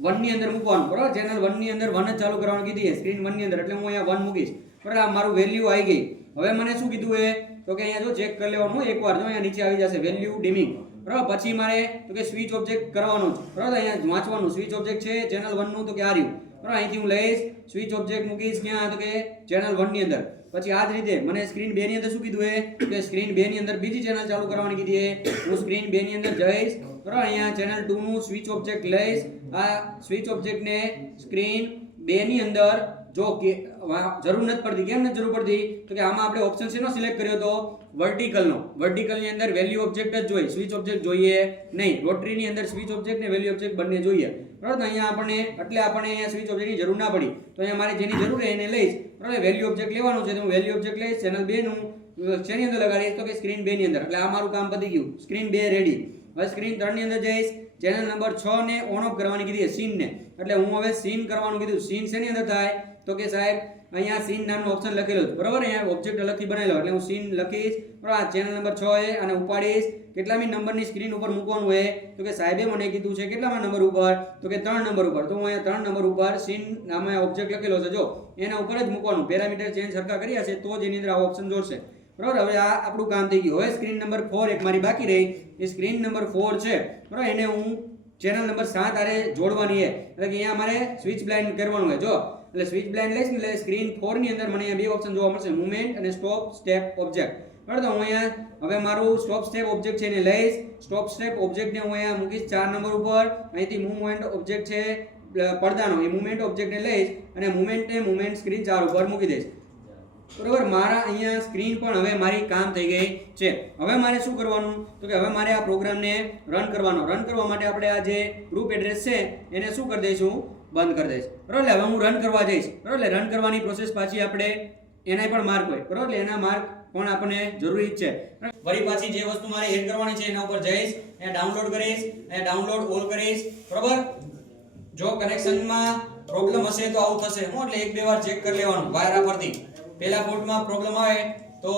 1 ની અંદર મૂકવાનું, બરાબર. ચેનલ 1 ની અંદર 1 જ ચાલુ કરવાનું કીધી છે સ્ક્રીન 1 ની અંદર, એટલે હું અહીંયા 1 મૂકીશ, બરાબર. આ મારું વેલ્યુ આવી ગઈ. હવે મને શું કીધું છે તો કે અહીંયા જો ચેક કરી લેવાનું એકવાર, જો અહીંયા નીચે આવી જશે વેલ્યુ ડિમિંગ, બરાબર. પછી મારે તો કે સ્વિચ ઓબ્જેક્ટ કરવાનો છે, બરાબર. અહીંયા વાંચવાનું સ્વિચ ઓબ્જેક્ટ છે ચેનલ 1 નું તો કે આ રહ્યું, બરાબર. અહીંથી હું લઈશ, સ્વિચ ઓબ્જેક્ટ મૂકીશ ક્યાં તો કે ચેનલ 1 ની અંદર. પછી આ જ રીતે મને સ્ક્રીન 2 ની અંદર શું કીધું છે કે સ્ક્રીન 2 ની અંદર બીજી ચેનલ ચાલુ કરવાની કીધી છે. હું સ્ક્રીન 2 ની અંદર જઈશ, બરાબર. અહીંયા ચેનલ 2 નું સ્વિચ ઓબ્જેક્ટ લઈશ. આ સ્વિચ ઓબ્જેક્ટ ને સ્ક્રીન 2 ની અંદર જો કે જરૂર નથી પડતી. કેમ નથી જરૂર પડતી તો કે આમાં આપણે ઓપ્શન શેનો સિલેક્ટ કર્યો તો વર્ટિકલનો. વર્ટિકલની અંદર વેલ્યુ ઓબ્જેક્ટ જ જોઈએ, સ્વિચ ઓબ્જેક્ટ જોઈએ નહીં. રોટરીની અંદર સ્વિચ ઓબ્જેક્ટ ને વેલ્યુ ઓબ્જેક્ટ બંને જોઈએ, બરાબર. અહીંયા આપણને અહીંયા સ્વિચ ઓબ્જેક્ટની જરૂર ના પડી. તો અહીંયા મારે જેની જરૂર છે એને લઈશ, બરાબર. વેલ્યુ ઓબ્જેક્ટ લેવાનું છે તો હું વેલ્યુ ઓબ્જેક્ટ લઈશ. ચેનલ 2 નું શેની અંદર લગાડીશ તો કે સ્ક્રીન 2 ની અંદર. એટલે આ મારું કામ પતી ગયું. Screen 2 ready. હવે સ્ક્રીન 3 ની અંદર જઈશ. ચેનલ નંબર 6 ને ઓન ઓફ કરવાની કીધી છે સીન ને. એટલે હું હવે સીન કરવાનું કીધું. સીન શેની અંદર થાય તો કે સાહેબ અહીંયા સીન નામનો ઓપ્શન લખેલો છે, બરાબર. અહીંયા ઓબ્જેક્ટ અલગથી બનાવેલો એટલે હું સીન લખીશ, બરાબર. આ ચેનલ નંબર 6 છે અને ઉપાડીશ. કેટલામી નંબરની સ્ક્રીન ઉપર મૂકવાનું હોય તો કે સાહેબે મને કીધું છે કેટલામાં નંબર ઉપર તો કે 3 નંબર ઉપર. તો હું અહીંયા 3 નંબર ઉપર સીન નામે ઓબ્જેક્ટ લખેલો છે, જો એના ઉપર જ મૂકવાનું. પેરામીટર ચેન્જ સરખા કર્યા છે તો જ એની અંદર આ ઓપ્શન જોડશે, બરાબર. હવે આ આપણું કામ થઈ ગયું. હવે સ્ક્રીન નંબર 4 એક મારી બાકી રહી. એ સ્ક્રીન નંબર 4 છે, બરાબર. એને હું ચેનલ નંબર 7 આરે જોડવાની છે. એટલે કે અહીંયા મારે સ્વિચ બ્લાઇન્ડ કરવાનું હોય. જો એટલે સ્વિચ બ્લાઇન્ડ લઈશ ને એટલે સ્ક્રીન 4 ની અંદર મને અહીંયા બે ઓપ્શન જોવા મળશે, મૂવમેન્ટ અને સ્ટોપ સ્ટેપ ઓબ્જેક્ટ. બરાબર, તો હું અહીંયા હવે મારું સ્ટોપ સ્ટેપ ઓબ્જેક્ટ છે એને લઈશ. સ્ટોપ સ્ટેપ ઓબ્જેક્ટને હું અહીંયા મૂકીશ 4 નંબર ઉપર. અહીંથી મૂવમેન્ટ ઓબ્જેક્ટ છે પડદાનો, એ મૂવમેન્ટ ઓબ્જેક્ટને લઈશ અને મૂવમેન્ટ સ્ક્રીન 4 ઉપર મૂકી દઈશ. બરોબર, મારા અહીંયા સ્ક્રીન પણ હવે મારી કામ થઈ ગઈ છે. હવે મારે શું કરવાનું તો કે હવે મારે આ પ્રોગ્રામને રન કરવાનો. રન કરવા માટે આપણે આ જે ગ્રુપ એડ્રેસ છે એને શું કરી દઈશું, બંધ કરી દઈશ. બરોબર, એટલે હવે હું રન કરવા જઈશ. બરોબર, એટલે રન કરવાની પ્રોસેસ પાછી આપણે એના પણ માર્ક હોય. બરોબર, એટલે એના માર્ક પણ આપણને જરૂરી જ છે. વળી પાછી જે વસ્તુ મારે એડ કરવાની છે એના ઉપર જઈશ, અહીંયા ડાઉનલોડ કરીશ, અહીંયા ડાઉનલોડ ઓલ કરીશ. બરોબર, જો કનેક્શનમાં પ્રોબ્લેમ હશે તો આવું થશે. હું એટલે એક બે વાર ચેક કરી લેવાનું વાયરા પરથી. પહેલા પોર્ટમાં પ્રોબ્લેમ આવે તો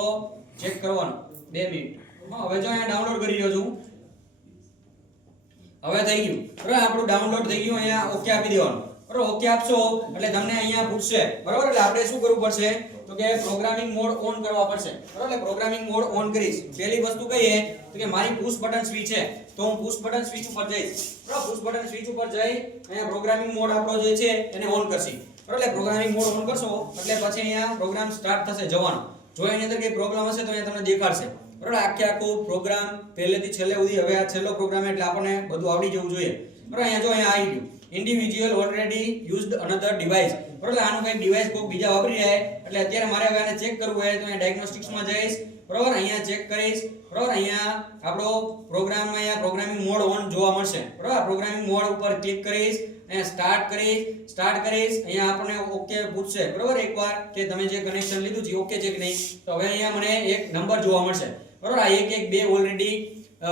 ચેક કરવાનું 2 મિનિટ. હવે જો અહીંયા ડાઉનલોડ કરી રહ્યો છું, હવે થઈ ગયું. બરાબર, આપણું ડાઉનલોડ થઈ ગયું. અહીંયા ઓકે આપી દેવાનું. બરાબર, ઓકે આપશો એટલે તમને અહીંયા પૂછશે. બરાબર, એટલે આપણે શું કરવું પડશે તો કે પ્રોગ્રામિંગ મોડ ઓન કરવા પડશે. બરાબર, એટલે પ્રોગ્રામિંગ મોડ ઓન કરીશ. પહેલી વસ્તુ કહીએ તો કે મારી પુશ બટન સ્વિચ છે, તો હું પુશ બટન સ્વિચ ઉપર જઈશ. બરાબર, પુશ બટન સ્વિચ ઉપર જઈ અહીંયા પ્રોગ્રામિંગ મોડ આપણો જે છે એને ઓન કરશી. બરાબર, એટલે પ્રોગ્રામિંગ મોડ ઓન કરશો એટલે પછી અહીંયા પ્રોગ્રામ સ્ટાર્ટ થશે જવાનો. જો એની અંદર કઈ પ્રોબ્લેમ હશે તો અહીંયા તમને દેખાડશે. બરાબર, આખો પ્રોગ્રામ પહેલેથી છેલ્લે સુધી, હવે આ છેલ્લો પ્રોગ્રામ એટલે આપણને બધું આવડી જવું જોઈએ. બરાબર, અહીંયા જો અહીંયા આવી ગયું individual already used another device. બરાબર, આનું કંઈક ડિવાઇસ કોઈ બીજા વાપરી રહ્યા એટલે અત્યારે મારે હવે આને ચેક કરવું હોય તો અહીંયા ડાયગ્નોસ્ટિક્સમાં જઈશ. બરાબર, અહીંયા ચેક કરીશ. બરાબર, અહીંયા આપણો પ્રોગ્રામમાં અહીંયા પ્રોગ્રામિંગ મોડ ઓન જોવા મળશે. બરાબર, પ્રોગ્રામિંગ મોડ ઉપર ક્લિક કરીશ, અહીંયા સ્ટાર્ટ કરીશ. અહીંયા આપણને ઓકે પૂછશે. બરાબર, એકવાર કે તમે જે કનેક્શન લીધું છે ઓકે છે કે નહીં. તો હવે અહીંયા મને એક નંબર જોવા મળશે. બરાબર, આ 112 ઓલરેડી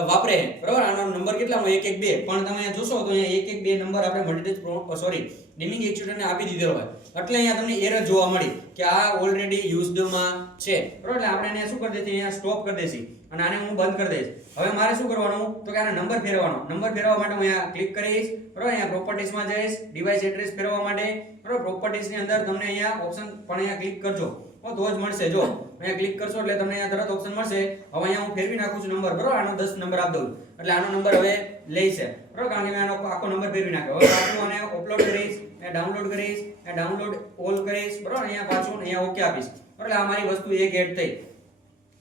વાપરે. બરાબર, આનો નંબર કેટલાનો 112, પણ તમે જોશો તો અહીંયા 112 નંબર આપણે મલ્ટીટચ ડિમિંગ એક્ચ્યુએટરને આપી દીધેલો હોય એટલે અહીંયા તમને એરર જોવા મળી કે આ ઓલરેડી યુઝડમાં છે. બરાબર, એટલે આપણે એને શું કરી દઈશું, અહીંયા સ્ટોપ કરી દઈશું અને આને હું બંધ કરી દઈશ. હવે મારે શું કરવાનું તો કે આને નંબર ફેરવવાનો. નંબર ફેરવવા માટે હું અહીંયા ક્લિક કરીશ. બરાબર, અહીંયા પ્રોપર્ટીઝમાં જઈશ, ડિવાઇસ એડ્રેસ ફેરવવા માટે. બરાબર, પ્રોપર્ટીઝની અંદર તમને અહીંયા ઓપ્શન પણ અહીંયા ક્લિક કરજો તો જ મળશે. જો અહીંયા ક્લિક કરશો એટલે તમને અહીંયા તરત ઓપ્શન મળશે. હવે અહીંયા હું ફેરવી નાખું છું નંબર. બરાબર, આનો 10 નંબર આપી દઉં એટલે આનો નંબર હવે લેશે. બરાબર, કારણ કે મેં આનો આખો નંબર ફેરવી નાખ્યો. હવે પાછું આને અપલોડ કરીશ, અહીંયા ડાઉનલોડ કરીશ, અહીંયા ડાઉનલોડ ઓલ કરીશ. બરાબર, અહીંયા પાછું અહીંયા ઓકે આપીશ. બરાબર, આ મારી વસ્તુ એક એડ થઈ.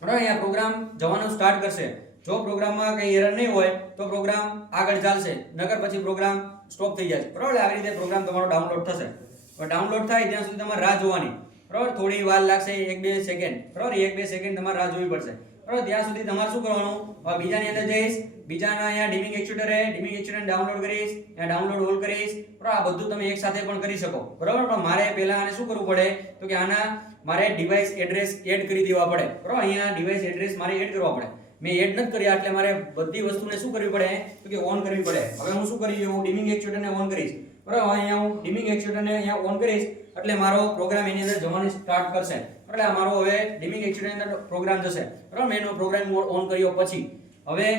બરાબર, અહીંયા પ્રોગ્રામ જવાનું સ્ટાર્ટ કરશે. જો પ્રોગ્રામમાં કંઈ એરર નહીં હોય તો પ્રોગ્રામ આગળ ચાલશે, નકર પછી પ્રોગ્રામ સ્ટોપ થઈ જશે. બરાબર, આવી રીતે પ્રોગ્રામ તમારો ડાઉનલોડ થશે. હવે ડાઉનલોડ થાય ત્યાં સુધી તમારે રાહ જોવાની. બરાબર, થોડી વાર લાગશે, 1-2 સેકન્ડ. બરાબર, 1-2 સેકન્ડ તમારે રાહ જોવી પડશે. બરાબર, ત્યાં સુધી તમારે શું કરવાનું, હવે બીજાની અંદર જઈશ, બીજાના અહીંયા ડિમિંગ એક્ચ્યુએટર ડાઉનલોડ કરીશ, અહીંયા ડાઉનલોડ ઓલ કરીશ. બરાબર, આ બધું તમે એક સાથે પણ કરી શકો. બરાબર, પણ મારે પહેલા આને શું કરવું પડે તો કે આના મારે ડિવાઇસ એડ્રેસ એડ કરી દેવા પડે. બરાબર, અહીંયા ડિવાઇસ એડ્રેસ મારે એડ કરવા પડે. મેં એડ નથી કર્યા એટલે મારે બધી વસ્તુને શું કરવી પડે તો કે ઓન કરવી પડે. હવે હું શું કરી હું ડિમિંગ એક્ચ્યુએટરને ઓન કરીશ. બરાબર, અહીંયા હું ડિમિંગ એક્ચ્યુએટરને અહીંયા ઓન કરીશ એટલે મારો પ્રોગ્રામ એની અંદર જવાની સ્ટાર્ટ કરશે. એટલે આ મારો હવે ડિમિંગ એક્ચ્યુએટરની અંદર પ્રોગ્રામ જશે. બરાબર, મેં એનો પ્રોગ્રામ મોડ ઓન કર્યો પછી હવે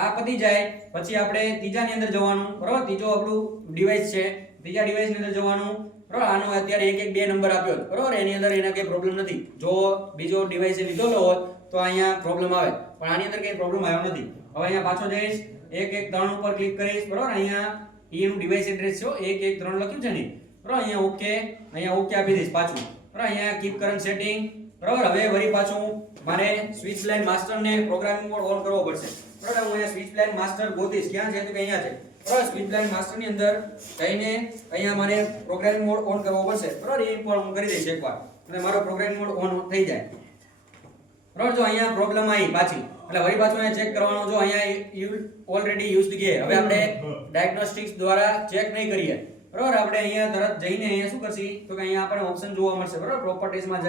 આ પતી જાય પછી આપણે ત્રીજાની અંદર જવાનું. બરાબર, ત્રીજો આપણું ડિવાઇસ છે, ત્રીજા ડિવાઇસની અંદર જવાનું. બરાબર, આનો અત્યારે 112 નંબર આપ્યો. બરાબર, એની અંદર એના કંઈ પ્રોબ્લેમ નથી. જો બીજો ડિવાઇસ લીધેલો હોત તો અહીંયા પ્રોબ્લેમ આવે, પણ આની અંદર કંઈ પ્રોબ્લેમ આવ્યો નથી. હવે અહીંયા પાછો જઈશ, 113 ઉપર ક્લિક કરીશ. બરાબર, અહીંયા એનું ડિવાઇસ એડ્રેસ છે 113 લખ્યું છે ને. બરાબર, અહીંયા ઓકે આપી દઈશ પાછું. બરાબર, અહીંયા કીપ કરંટ સેટિંગ. બરાબર, હવે વળી પાછું મારે સ્વિચ લાઇન માસ્ટરને પ્રોગ્રામિંગ મોડ ઓન કરવો પડશે. બરાબર, હું અહીંયા સ્વિચ લાઇન માસ્ટર ગોતીશ. ક્યાં છે તો કે અહીંયા છે. બરાબર, સ્વિચ લાઇન માસ્ટરની અંદર જઈને અહીંયા મારે પ્રોગ્રામિંગ મોડ ઓન કરવો પડશે. બરાબર, એ પણ હું કરી દઈશ એકવાર અને મારો પ્રોગ્રામિંગ મોડ ઓન થઈ જાય. બરાબર, જો અહીંયા પ્રોબ્લેમ આવી પાછી એટલે વળી પાછું અહીંયા ચેક કરવાનું. જો અહીંયા ઓલરેડી યુઝડ કે હવે આપણે ડાયગ્નોસ્ટિક્સ દ્વારા ચેક નહીં કરીએ. બરાબર, આપણે અહીંયા તરત જઈને અહીંયા શું કરશી તો કે અહીંયા આપણને ઓપ્શન જોવા મળશે. બરાબર, પ્રોપર્ટીઝમાં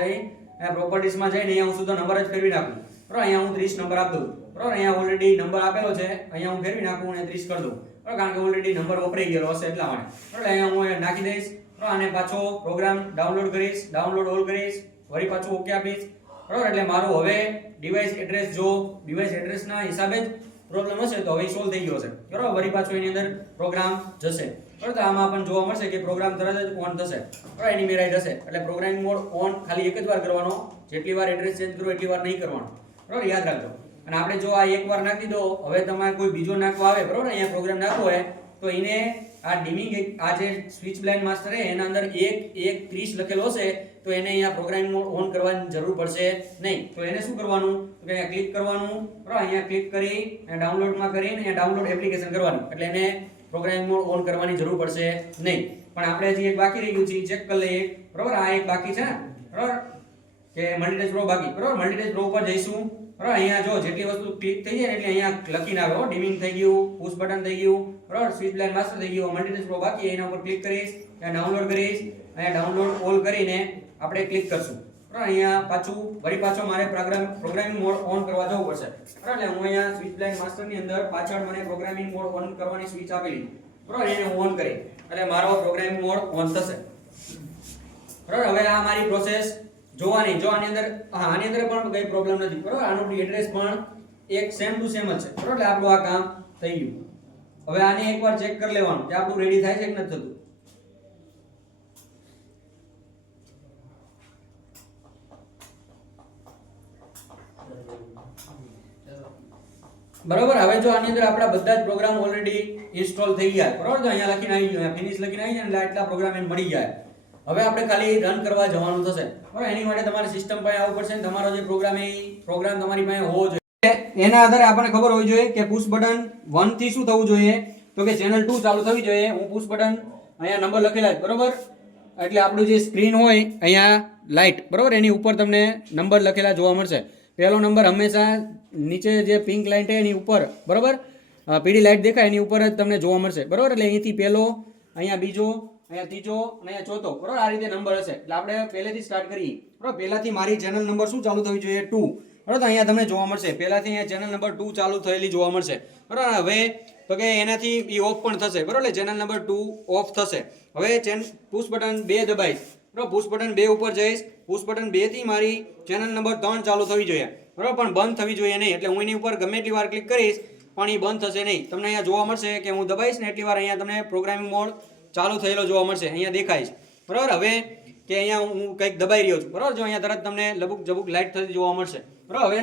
જઈને અહીંયા હું સીધો નંબર જ ફેરવી નાખું. બરાબર, અહીંયા હું 30 નંબર આપી દઉં. બરાબર, અહીંયા ઓલરેડી નંબર આપેલો છે, અહીંયા હું ફેરવી નાખું અને 30 કરી દઉં. બરાબર, કારણ કે ઓલરેડી નંબર વપરાઈ ગયેલો હશે એટલા માટે. બરાબર, અહીંયા હું નાખી દઈશ. બરાબર, અને પાછો પ્રોગ્રામ ડાઉનલોડ કરીશ, ડાઉનલોડ ઓલ કરીશ, વળી પાછું ઓકે આપીશ. બરાબર, એટલે મારું હવે ડિવાઇસ એડ્રેસ જો ડિવાઇસ એડ્રેસના હિસાબે જ પ્રોબ્લેમ હશે તો હવે સોલ્વ થઈ ગયો છે. બરાબર, વળી પાછું એની અંદર પ્રોગ્રામ જશે. બરાબર, તો આમાં પણ જોવા મળશે કે પ્રોગ્રામ તરત જ ઓન થશે. બરાબર, એની મેરાઈ જશે. એટલે પ્રોગ્રામિંગ મોડ ઓન ખાલી એક જ વાર કરવાનો, જેટલી વાર એડ્રેસ ચેન્જ કરો એટલી વાર નહીં કરવાનો. બરાબર, યાદ રાખજો. અને આપણે જો આ એકવાર નાખી દો, હવે તમારે કોઈ બીજો નાખવા આવે, બરાબર, અહીંયા પ્રોગ્રામ નાખવો હોય તો એને આ ડિમિંગ આ જે સ્વિચ બ્લાઇન્ડ માસ્ટર છે એના અંદર 1.1.30 લખેલો હશે તો એને અહીંયા પ્રોગ્રામિંગ મોડ ઓન કરવાની જરૂર પડશે નહીં. તો એને શું કરવાનું તો અહીંયા ક્લિક કરવાનું, બરાબર, અહીંયા ક્લિક કરી અને ડાઉનલોડમાં કરીને અહીંયા ડાઉનલોડ એપ્લિકેશન કરવાનું, એટલે એને પ્રોગ્રામિંગ મોડ ઓન કરવાની જરૂર પડશે નહીં. પણ આપણે હજી એક બાકી રહી ગયું છે, ચેક કરી લઈએ, બરાબર. આ એક બાકી છે ને, બરાબર, કે મલ્ટીટેસ્ક પ્રો બાકી, બરાબર. મલ્ટીટેસ્ક પ્રો ઉપર જઈશું, બરાબર. અહીંયા જો જેટલી વસ્તુ ક્લિક થઈ જાય એટલે અહીંયા લખીને આવે, ડિમિંગ થઈ ગયું, પુશ બટન થઈ ગયું, બરાબર, સ્વિચ બ્લાઇન્ડ માસ્ટર થઈ ગયું. મલ્ટીટેસ્ક પ્રો બાકી, એના ઉપર ક્લિક કરીશ, અહીંયા ડાઉનલોડ કરીશ, અહીંયા ડાઉનલોડ ઓલ કરીને આપણે ક્લિક કરશું, બરાબર. અહીંયા વળી પાછો મારે પ્રોગ્રામિંગ મોડ ઓન કરવા જવું પડશે, બરાબર. એટલે હું અહીંયા સ્વિચ બ્લાઇન્ડ માસ્ટર ની અંદર પાછળ મને પ્રોગ્રામિંગ મોડ ઓન કરવાની સ્વિચ આપેલી, બરાબર, એને હું ઓન કરી એટલે મારો પ્રોગ્રામિંગ મોડ ઓન થશે, બરાબર. હવે આ મારી પ્રોસેસ જોવાની, જો આની અંદર આની અંદર પણ કઈ પ્રોબ્લેમ નથી, બરાબર. આનું એડ્રેસ પણ એક સેમ ટુ સેમ જ છે, બરાબર. એટલે આપણું આ કામ થઈ ગયું. હવે આને એકવાર ચેક કરી લેવાનું કે આપણું રેડી થાય છે કે નથી થતું. બરાબર. હવે જો આની અંદર આપણા બધા જ પ્રોગ્રામ ઓલરેડી ઇન્સ્ટોલ થઈ ગયા, બરાબર. તો અહીંયા લખીને આવી ગયું, ફિનિશ લખીને આવી જાય એટલે આટલા પ્રોગ્રામ એને મળી જાય. હવે આપણે ખાલી રન કરવા જવાનું થશે, બરાબર. એની માટે તમારી સિસ્ટમ પાસે આવવું પડશે, તમારો જે પ્રોગ્રામ તમારી પાસે હોવો જોઈએ. એના આધારે આપણને ખબર હોવી જોઈએ કે પુશ બટન 1 થી શું થવું જોઈએ તો કે ચેનલ 2 ચાલુ થવી જોઈએ. હું પુશ બટન અહીંયા નંબર લખેલા છે, બરાબર. એટલે આપણું જે સ્ક્રીન હોય અહીંયા લાઇટ, બરાબર, એની ઉપર તમને નંબર લખેલા જોવા મળશે. પહેલો નંબર હંમેશા નીચે જે પિંક લાઇટ છે એની ઉપર, બરાબર, પીળી લાઇટ દેખાય એની ઉપર જ તમને જોવા મળશે, બરાબર. એટલે અહીંથી પહેલો, અહીંયા બીજો, અહીંયા ત્રીજો અને અહીંયા ચોથો, બરાબર. આ રીતે નંબર હશે. એટલે આપણે પહેલેથી સ્ટાર્ટ કરીએ, બરાબર. પહેલાથી મારી ચેનલ નંબર શું ચાલુ થવી જોઈએ 2, બરાબર. તો અહીંયા તમને જોવા મળશે પહેલાથી અહીંયા ચેનલ નંબર 2 ચાલુ થયેલી જોવા મળશે, બરાબર. હવે તો કે એનાથી એ ઓફ પણ થશે, બરાબર. એટલે ચેનલ નંબર 2 ઓફ થશે. હવે પુશ બટન 2 દબાઈશ, બરાબર. પુશ બટન 2 ઉપર જઈશ, પુશ બટન 2 થી મારી ચેનલ નંબર 3 ચાલુ થવી જોઈએ, બરાબર. પણ બંધ થવી જોઈએ નહીં. એટલે હું એની ઉપર ગમે એટલી વાર ક્લિક કરીશ પણ એ બંધ થશે નહીં. તમને અહીંયા જોવા મળશે કે હું દબાઈશ ને એટલી વાર અહીંયા તમને પ્રોગ્રામિંગ મોડ ચાલુ થયેલો જોવા મળશે, અહીંયા દેખાય છે, બરાબર. હવે કે અહીંયા હું કંઈક દબાઈ રહ્યો છું, બરાબર. જો અહીંયા તરત તમને લબુક જબુક લાઇટ થતી જોવા મળશે, બરાબર. હવે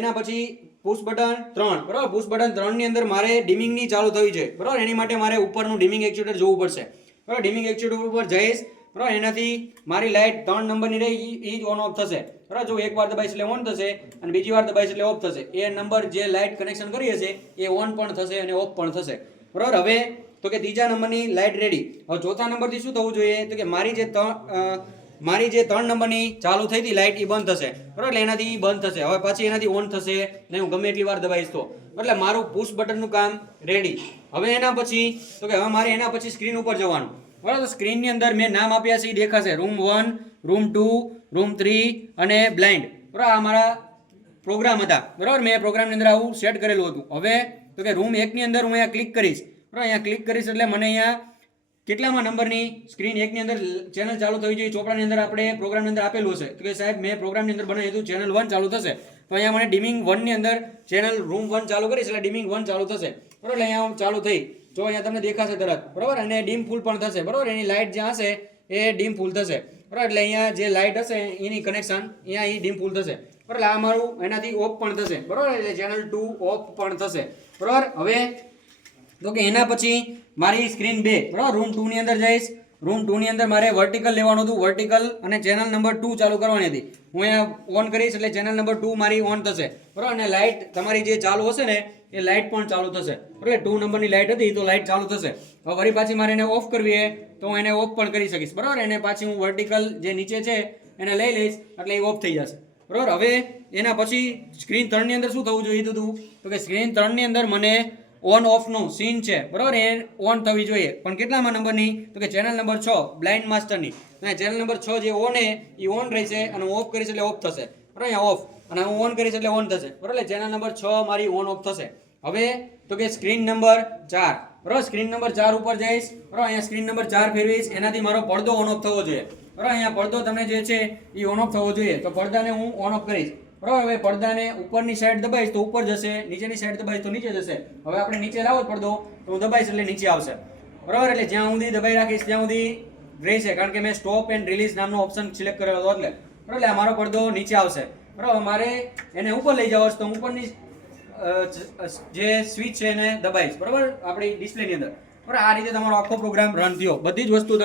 એના પછી પુશ બટન 3, બરાબર. પુશ બટન 3 ની અંદર મારે ડિમિંગ ની ચાલુ થવી જોઈએ, બરાબર. એની માટે મારે ઉપરનું ડિમિંગ એક્ચ્યુએટર જોવું પડશે, બરાબર. ડિમિંગ એક્ચ્યુએટર ઉપર જઈશ, બરાબર. એનાથી મારી લાઇટ 3 નંબરની રહી એ જ ઓન ઓફ થશે, બરાબર. જો એકવાર દબાઈશ એટલે ઓન થશે અને બીજી વાર દબાઈશ એટલે ઓફ થશે. એ નંબર જે લાઇટ કનેક્શન કરી હશે એ ઓન પણ થશે અને ઓફ પણ થશે, બરાબર. હવે તો કે ત્રીજા નંબરની લાઇટ રેડી. હવે ચોથા નંબરથી શું થવું જોઈએ તો કે મારી જે 3 નંબરની ચાલુ થઈ હતી લાઇટ એ બંધ થશે, બરાબર. એટલે એનાથી બંધ થશે. હવે પછી એનાથી ઓન થશે ને હું ગમે એટલી વાર દબાઈશ તો, એટલે મારું પુશ બટનનું કામ રેડી. હવે એના પછી તો કે હવે મારે એના પછી સ્ક્રીન ઉપર જવાનું, બરાબર. સ્ક્રીનની અંદર મેં નામ આપ્યા છે એ દેખાશે, રૂમ 1, રૂમ 2, રૂમ 3 અને બ્લાઇન્ડ, બરાબર. આ મારા પ્રોગ્રામ હતા, બરાબર. મેં પ્રોગ્રામની અંદર આવું સેટ કરેલું હતું. હવે તો કે રૂમ 1 ની અંદર હું અહીંયા ક્લિક કરીશ, બરાબર. અહીંયા ક્લિક કરીશ એટલે મને અહીંયા કેટલામાં નંબરની સ્ક્રીન 1 ની અંદર ચેનલ ચાલુ થવી જોઈએ ચોપડાની અંદર આપણે પ્રોગ્રામની અંદર આપેલું હશે તો કે સાહેબ મેં પ્રોગ્રામની અંદર બનાવ્યું હતું ચેનલ 1 ચાલુ થશે. તો અહીંયા મને ડિમિંગ 1 ની અંદર ચેનલ રૂમ 1 ચાલુ કરીશ એટલે ડિમિંગ 1 ચાલુ થશે, બરાબર. એટલે અહીંયા ચાલુ થઈ, જો અહીંયા તમને દેખાશે તરત, બરાબર. અને ડીમ ફૂલ પણ થશે, બરાબર. એની લાઇટ જ્યાં હશે એ ડીમ ફૂલ થશે, બરાબર. એટલે અહીંયા જે લાઇટ હશે એની કનેક્શન અહીંયા ડીમ ફૂલ થશે, બરાબર. એટલે આ મારું એનાથી ઓફ પણ થશે, બરાબર. એટલે ચેનલ 2 ઓફ પણ થશે, બરાબર. હવે તો કે એના પછી મારી સ્ક્રીન 2, બરાબર. રૂમ 2 ની અંદર જઈશ, રૂમ 2 ની અંદર મારે વર્ટિકલ લેવાનું હતું, વર્ટિકલ અને ચેનલ નંબર 2 ચાલુ કરવાની હતી. હું અહીંયા ઓન કરીશ એટલે ચેનલ નંબર 2 મારી ઓન થશે, બરાબર. અને લાઇટ તમારી જે ચાલુ હશે ને એ લાઇટ પણ ચાલુ થશે, બરાબર. 2 નંબરની લાઇટ હતી તો લાઇટ ચાલુ થશે. હવે વળી પાછી મારે એને ઓફ કરવી છે તો હું એને ઓફ પણ કરી શકીશ, બરાબર. એને પાછી હું વર્ટિકલ જે નીચે છે એને લઈ લઈશ એટલે એ ઓફ થઈ જશે, બરાબર. હવે એના પછી સ્ક્રીન 3 ની અંદર શું થવું જોઈએ હતું તો કે સ્ક્રીન 3 ની અંદર મને ઓન ઓફ નું સીન છે, બરાબર. એ ઓન થવી જોઈએ, પણ કેટલામાં નંબરની તો કે ચેનલ નંબર 6 બ્લાઇન્ડ માસ્ટરની. ચેનલ નંબર 6 જે ઓન એ ઓન રહેશે અને હું ઓફ કરીશ એટલે ઓફ થશે, બરાબર. અહીંયા ઓફ અને હું ઓન કરીશ એટલે ઓન થશે, બરાબર. એટલે ચેનલ નંબર 6 મારી ઓન ઓફ થશે. હવે તો કે સ્ક્રીન નંબર 4, બરાબર. સ્ક્રીન નંબર 4 ઉપર જઈશ, બરાબર. અહીંયા સ્ક્રીન નંબર 4 ફેરવીશ, એનાથી મારો પડદો ઓન ઓફ થવો જોઈએ, બરાબર. અહીંયા પડદો તમને જે છે એ ઓન ઓફ થવો જોઈએ તો પડદાને હું ઓન ઓફ કરીશ, બરાબર. હવે પડદાને ઉપરની સાઈડ દબાઈશ તો ઉપર જશે, નીચેની સાઈડ દબાઈશ તો નીચે જશે. હવે આપણે નીચે લાવો પડદો તો હું દબાઈશ એટલે નીચે આવશે, બરાબર. એટલે જ્યાં સુધી દબાઈ રાખીશ ત્યાં સુધી રહેશે, કારણ કે મેં સ્ટોપ એન્ડ રિલીઝ નામનો ઓપ્શન સિલેક્ટ કરેલો હતો એટલે, બરાબર. એટલે મારો પડદો નીચે આવશે, બરાબર. મારે એને ઉપર લઈ જવો છે તો ઉપરની જે સ્વિચ છે એને દબાઈશ, બરાબર. આપણી ડિસ્પ્લેની અંદર બરાબર આ રીતે તમારો આખો પ્રોગ્રામ રન થયો બધી જ વસ્તુ